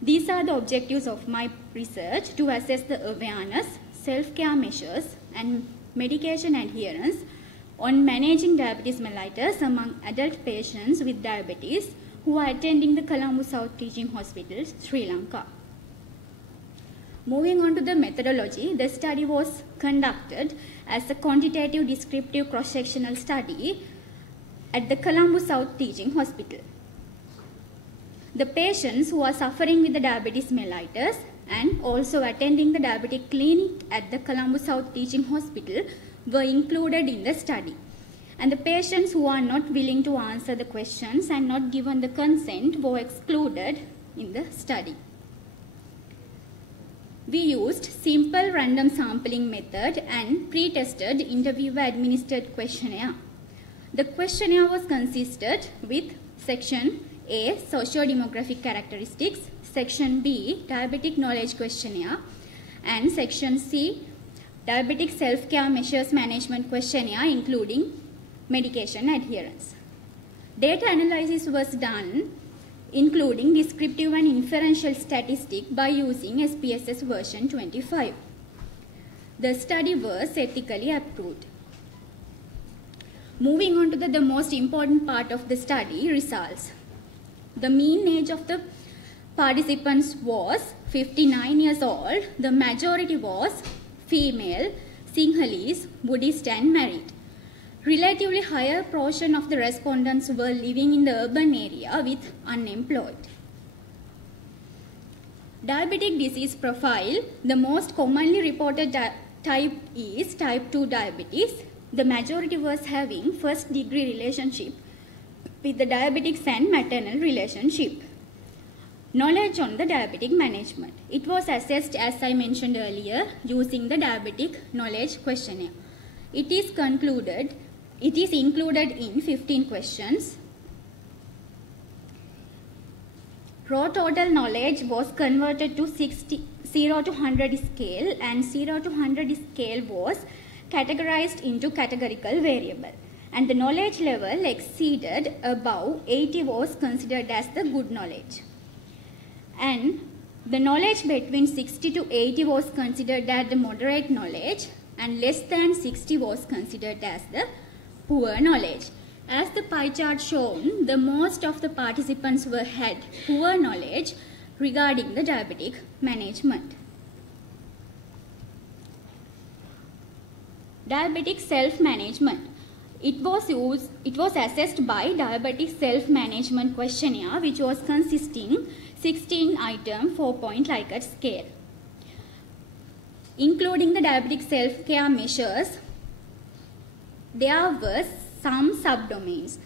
These are the objectives of my research to assess the awareness, self-care measures and medication adherence on managing diabetes mellitus among adult patients with diabetes who are attending the Colombo South Teaching Hospital, Sri Lanka. Moving on to the methodology, the study was conducted as a quantitative descriptive cross-sectional study at the Colombo South Teaching Hospital. The patients who are suffering with the diabetes mellitus and also attending the diabetic clinic at the Colombo South Teaching Hospital were included in the study. And the patients who are not willing to answer the questions and not given the consent were excluded in the study. We used simple random sampling method and pre-tested interviewer-administered questionnaire. The questionnaire was consisted with Section A, socio-demographic characteristics, Section B, diabetic knowledge questionnaire, and Section C, diabetic self-care measures management questionnaire, including medication adherence. Data analysis was done including descriptive and inferential statistics by using SPSS version 25. The study was ethically approved. Moving on to the most important part of the study, results. The mean age of the participants was 59 years old. The majority was female, Sinhalese, Buddhist and married. Relatively higher portion of the respondents were living in the urban area with unemployed. Diabetic disease profile. The most commonly reported type is type 2 diabetes. The majority was having first degree relationship with the diabetics and maternal relationship. Knowledge on the diabetic management. It was assessed, as I mentioned earlier, using the diabetic knowledge questionnaire. It is included in 15 questions. Raw total knowledge was converted to 0 to 100 scale, and 0 to 100 scale was categorized into categorical variable. And the knowledge level exceeded above 80 was considered as the good knowledge. And the knowledge between 60 to 80 was considered as the moderate knowledge, and less than 60 was considered as the poor knowledge. As the pie chart shown, the most of the participants had poor knowledge regarding the diabetic management. Diabetic self-management. It was assessed by diabetic self-management questionnaire, which was consisting 16 item 4-point Likert scale. Including the diabetic self-care measures, there were some subdomains.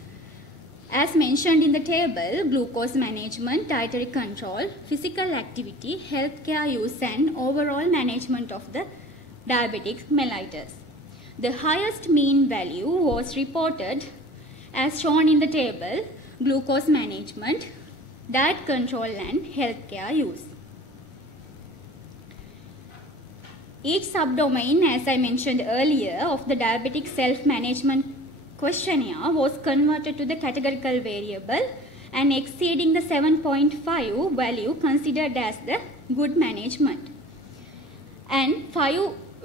As mentioned in the table, glucose management, dietary control, physical activity, healthcare use and overall management of the diabetic mellitus. The highest mean value was reported as shown in the table: glucose management, diet control and healthcare use. Each subdomain, as I mentioned earlier, of the diabetic self-management questionnaire was converted to the categorical variable and exceeding the 7.5 value considered as the good management. And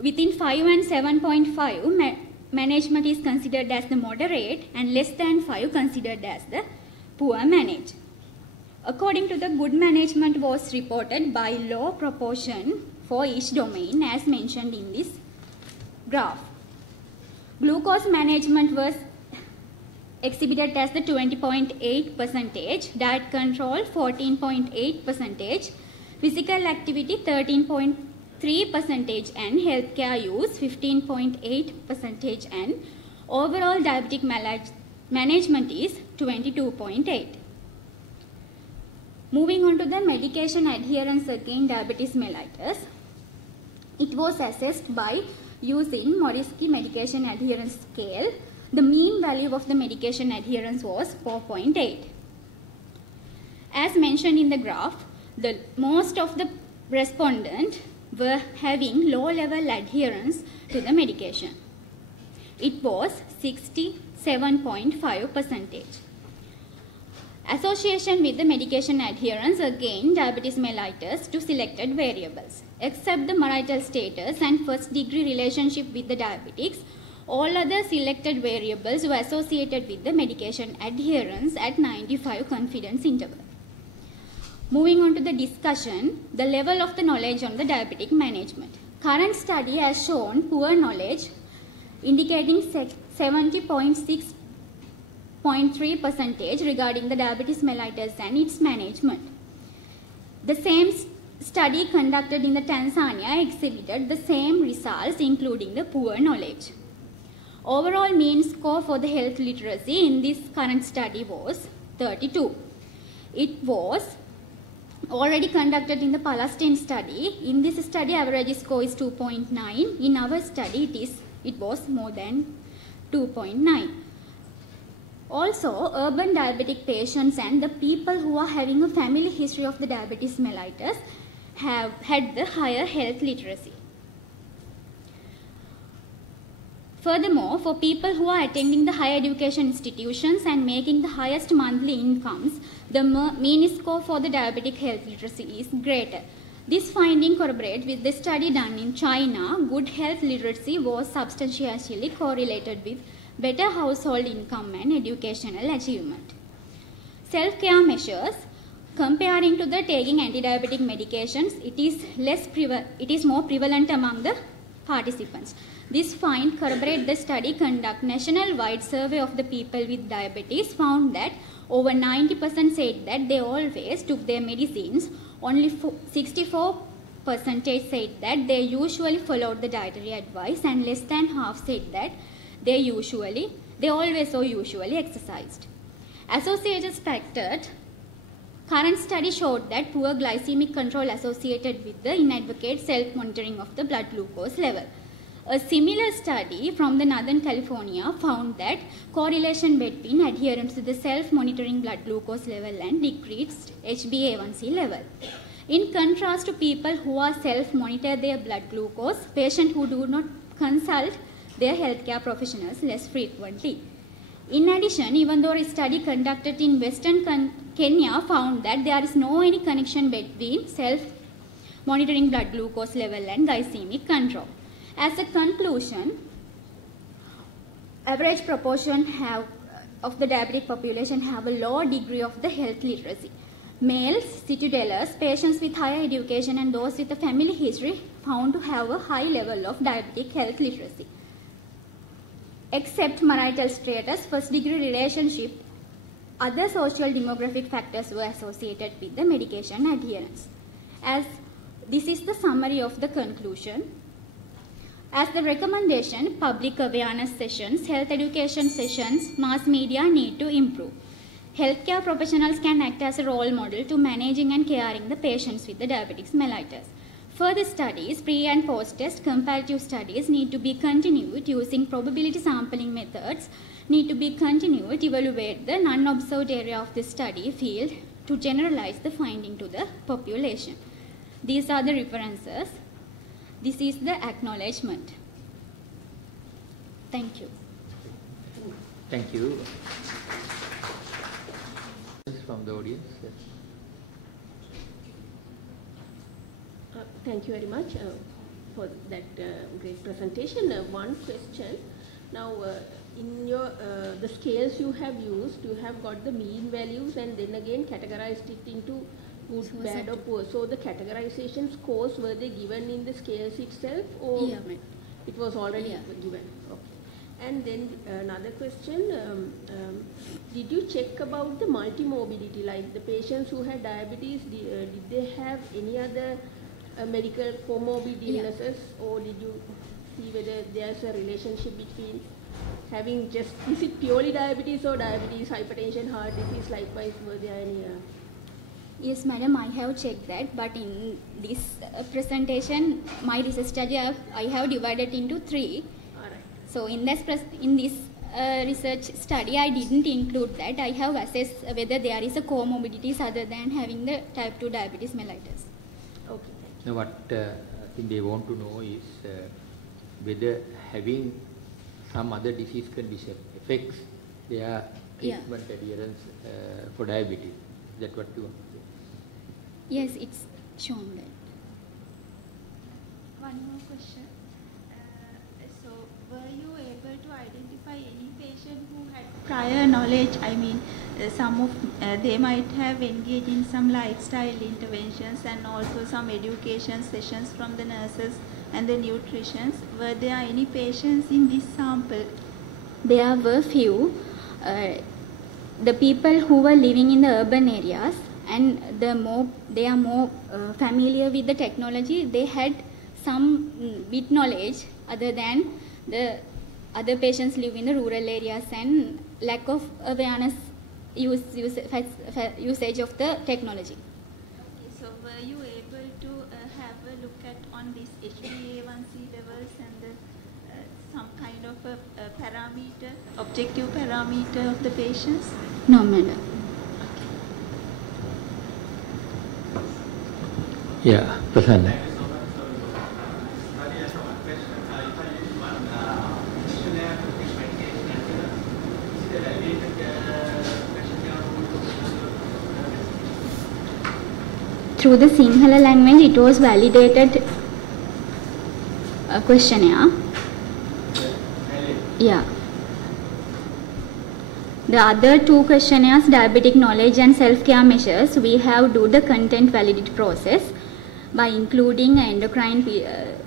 within 5 and 7.5 management is considered as the moderate and less than 5 considered as the poor manage. According to the good management was reported by low proportion for each domain as mentioned in this graph. Glucose management was exhibited as the 20.8%, diet control 14.8%, physical activity 13.3% and healthcare use 15.8% and overall diabetic management is 22.8. Moving on to the medication adherence against diabetes mellitus, it was assessed by using Morisky medication adherence scale. The mean value of the medication adherence was 4.8. As mentioned in the graph, most of the respondents were having low level adherence to the medication. It was 67.5%. Association with the medication adherence against diabetes mellitus to selected variables. Except the marital status and first degree relationship with the diabetics, all other selected variables were associated with the medication adherence at 95 confidence interval. Moving on to the discussion, the level of the knowledge on the diabetic management. Current study has shown poor knowledge, indicating 70.6.3% regarding the diabetes mellitus and its management. The same study conducted in the Tanzania exhibited the same results, including the poor knowledge. Overall mean score for the health literacy in this current study was 32. It was already conducted in the Palestine study. In this study, average score is 2.9. In our study, it was more than 2.9. Also, urban diabetic patients and the people who are having a family history of the diabetes mellitus have had the higher health literacy. Furthermore, for people who are attending the higher education institutions and making the highest monthly incomes, the mean score for the diabetic health literacy is greater. This finding corroborates with the study done in China. Good health literacy was substantially correlated with better household income and educational achievement. Self-care measures. Comparing to the taking anti-diabetic medications, it is more prevalent among the participants. This find corroborate the study conduct national-wide survey of the people with diabetes found that over 90% said that they always took their medicines. Only 64% said that they usually followed the dietary advice, and less than half said that they always or usually exercised. Associated factors. Current study showed that poor glycemic control associated with the inadvocate self-monitoring of the blood glucose level. A similar study from the Northern California found that correlation between adherence to the self-monitoring blood glucose level and decreased HbA1c level. In contrast to people who are self-monitor their blood glucose, patients who do not consult their healthcare professionals less frequently. In addition, even though a study conducted in Western Kenya found that there is no any connection between self-monitoring blood glucose level and glycemic control. As a conclusion, average proportion of the diabetic population have a low degree of the health literacy. Males, citadellers, patients with higher education and those with a family history found to have a high level of diabetic health literacy. Except marital status, first degree relationship, other social demographic factors were associated with the medication adherence. As this is the summary of the conclusion. As the recommendation, public awareness sessions, health education sessions, mass media need to improve. Healthcare professionals can act as a role model to managing and caring the patients with the diabetes mellitus. Further studies, pre and post-test comparative studies need to be continued using probability sampling methods, need to be continued to evaluate the non-observed area of the study field to generalize the finding to the population. These are the references. This is the acknowledgement. Thank you. Thank you. From the audience. Thank you very much for that great presentation. One question. Now, in your the scales you have used, you have got the mean values and then again categorized it into good, so bad or poor. So the categorization scores, were they given in the scales itself, or it was already given? Okay. And then another question, did you check about the multimorbidity, like the patients who had diabetes, did they have any other medical comorbid illnesses, or did you see whether there's a relationship between having just, is it purely diabetes or diabetes, hypertension, heart disease, likewise, were there any? Yes, madam, I have checked that, but in this presentation, my research study, I have divided into 3. So in this research study, I didn't include that. I have assessed whether there is a comorbidities other than having the type 2 diabetes mellitus. Okay. Now what I think they want to know is whether having some other disease condition affects their treatment adherence for diabetes. Is that what you want to say? Yes, it's shown that. One more question. So, were you able to identify any patient who had prior knowledge? I mean, some of they might have engaged in some lifestyle interventions and also some education sessions from the nurses and the nutritionists. Were there any patients in this sample? There were few. The people who were living in the urban areas and they are more familiar with the technology, they had some bit knowledge other than the other patients live in the rural areas and lack of awareness usage of the technology. Okay, so were you able to have a look at on this HbA1c levels and the, some kind of a parameter, objective parameter of the patients? No, madam. Yeah, Prasanna. Through the Sinhala language, it was validated questionnaire. Yeah. The other 2 questionnaires, diabetic knowledge and self-care measures, we have do the content validity process by including endocrine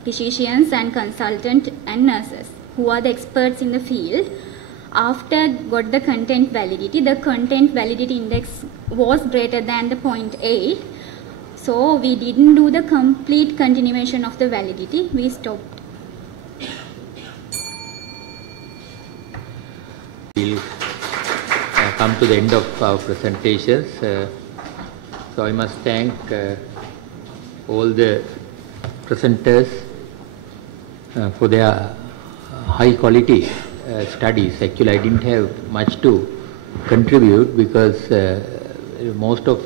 physicians and consultant and nurses who are the experts in the field. After got the content validity index was greater than the 0.8. So we didn't do the complete continuation of the validity. We stopped. We'll come to the end of our presentations. So I must thank all the presenters for their high quality studies. Actually, I didn't have much to contribute because most of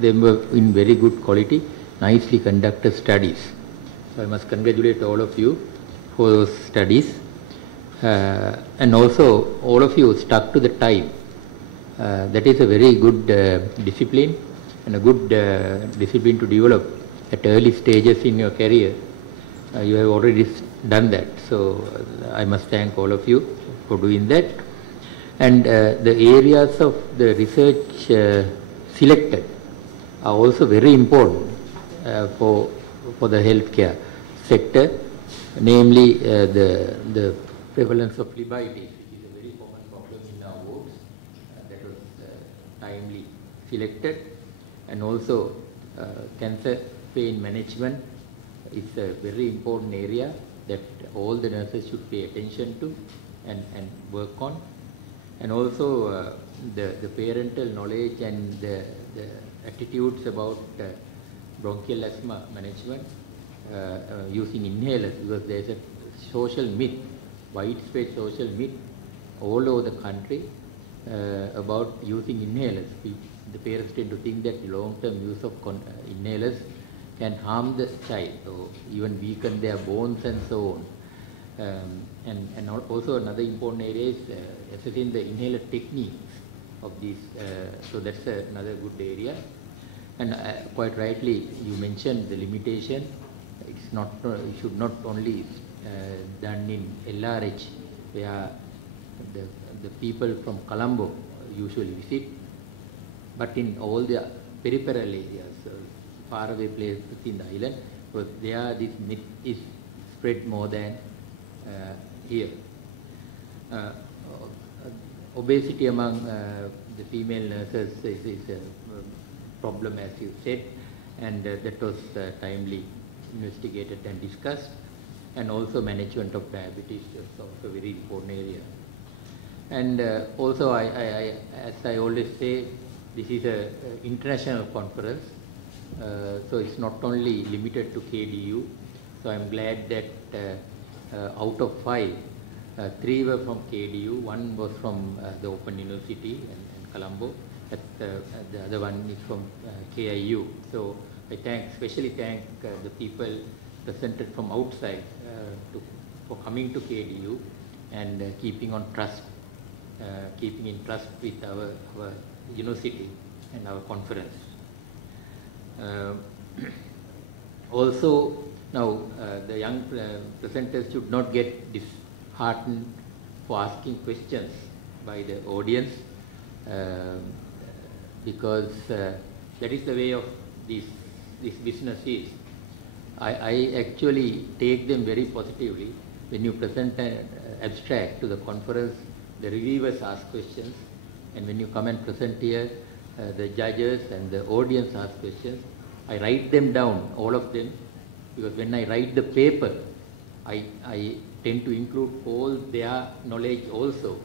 them were in very good quality, nicely conducted studies. So I must congratulate all of you for those studies. And also all of you stuck to the time. That is a very good discipline and a good discipline to develop at early stages in your career. You have already done that, so I must thank all of you for doing that. And the areas of the research selected are also very important for the healthcare sector, namely the prevalence of phlebitis, which is a very common problem in our wards. That was timely selected. And also cancer pain management is a very important area that all the nurses should pay attention to and work on. And also the parental knowledge and the attitudes about bronchial asthma management using inhalers, because there is a social myth, widespread social myth all over the country about using inhalers. The parents tend to think that long-term use of inhalers can harm the child or even weaken their bones and so on. And also another important area is assessing the inhaler techniques of these. So that's another good area. And quite rightly, you mentioned the limitation. It's not. It should not only done in LRH, where the people from Colombo usually visit, but in all the peripheral areas, faraway places in the island, because there this myth is spread more than here. Obesity among the female nurses is a problem, as you said, and that was timely investigated and discussed. And also management of diabetes is also a very important area. And also, as I always say, this is an international conference, so it's not only limited to KDU. So I'm glad that out of 5, 3 were from KDU, 1 was from the Open University in Colombo, the other one is from KIU. So I especially thank the people presented from outside for coming to KDU and keeping in trust with our university and our conference. Also, now the young presenters should not get disheartened for asking questions by the audience, because that is the way of this business is. I actually take them very positively. When you present an abstract to the conference, the reviewers ask questions, and when you come and present here, the judges and the audience ask questions. I write them down, all of them, because when I write the paper, I tend to include all their knowledge also,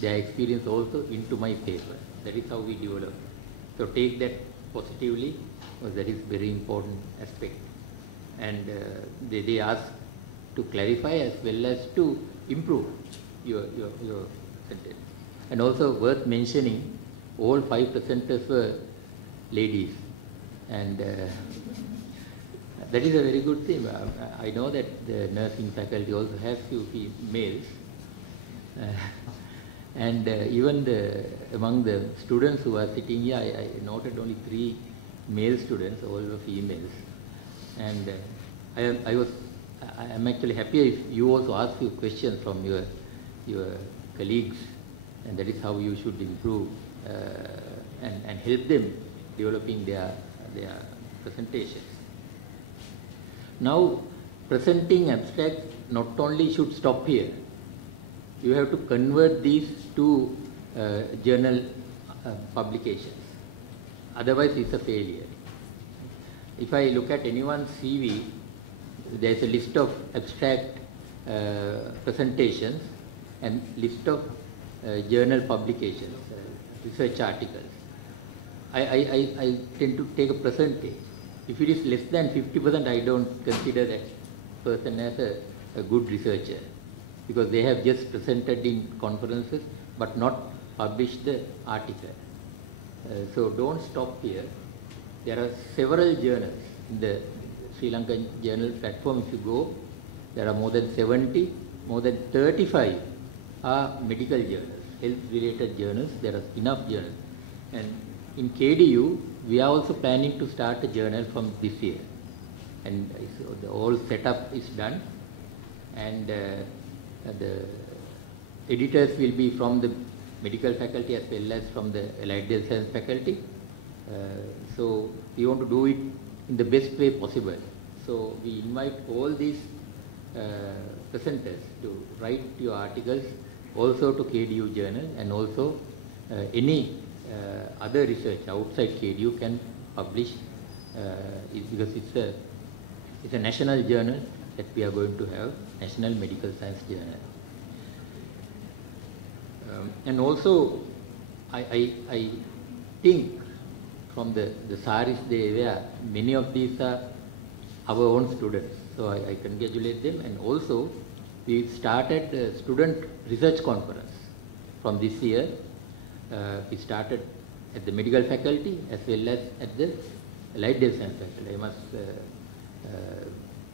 their experience also into my paper. That is how we develop. So take that positively, because that is very important aspect. And they ask to clarify as well as to improve your sentence. And also worth mentioning, all 5 presenters were ladies, and that is a very good thing. I know that the nursing faculty also has few males, and even among the students who are sitting here, I noted only 3 male students, all were females. And I'm actually happy if you also ask few questions from your colleagues, and that is how you should improve and help them developing their presentations. Now, presenting abstract not only should stop here. You have to convert these to journal publications. Otherwise, it's a failure. If I look at anyone's CV, there's a list of abstract presentations and list of journal publications, research articles. I tend to take a percentage. If it is less than 50%, I don't consider that person as a good researcher, because they have just presented in conferences but not published the article. So don't stop here. There are several journals in the Sri Lankan journal platform. If you go, there are more than 70, more than 35 are medical journals, health-related journals. There are enough journals. And in KDU, we are also planning to start a journal from this year. And the whole setup is done. And the editors will be from the medical faculty as well as from the allied health science faculty. So we want to do it in the best way possible. So we invite all these presenters to write your articles also to KDU journal, and also any other research outside KDU can publish because it's a national journal that we are going to have, National Medical Science Journal. And also I think from the saris they wear, many of these are our own students, so I congratulate them. And also we started a student research conference from this year. We started at the medical faculty as well as at the allied health science faculty. I must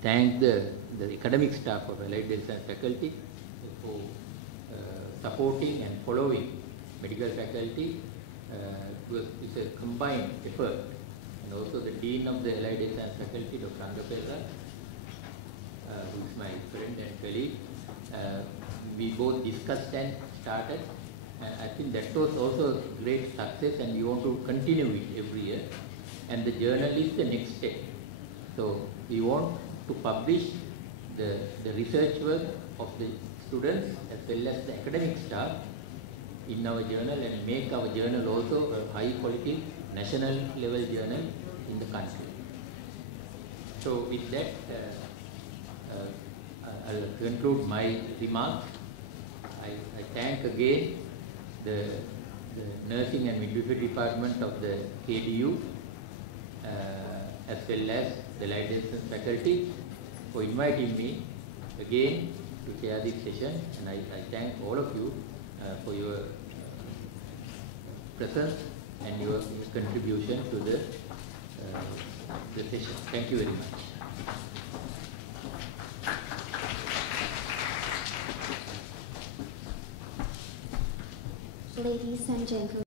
thank the academic staff of allied health science faculty for supporting and following medical faculty. It's a combined effort, and also the Dean of the Allied Health Science Faculty, Dr. Apeksha, who is my friend and colleague. We both discussed and started. I think that was also a great success, and we want to continue it every year. And the journal is the next step. So we want to publish the research work of the students as well as the academic staff in our journal, and make our journal also a high quality national level journal in the country. So with that, I'll conclude my remarks. I thank again the Nursing and Midwifery Department of the KDU as well as the Allied Health Science faculty for inviting me again to chair this session, and I thank all of you for your presence and your contribution to the session. Thank you very much. Ladies and gentlemen,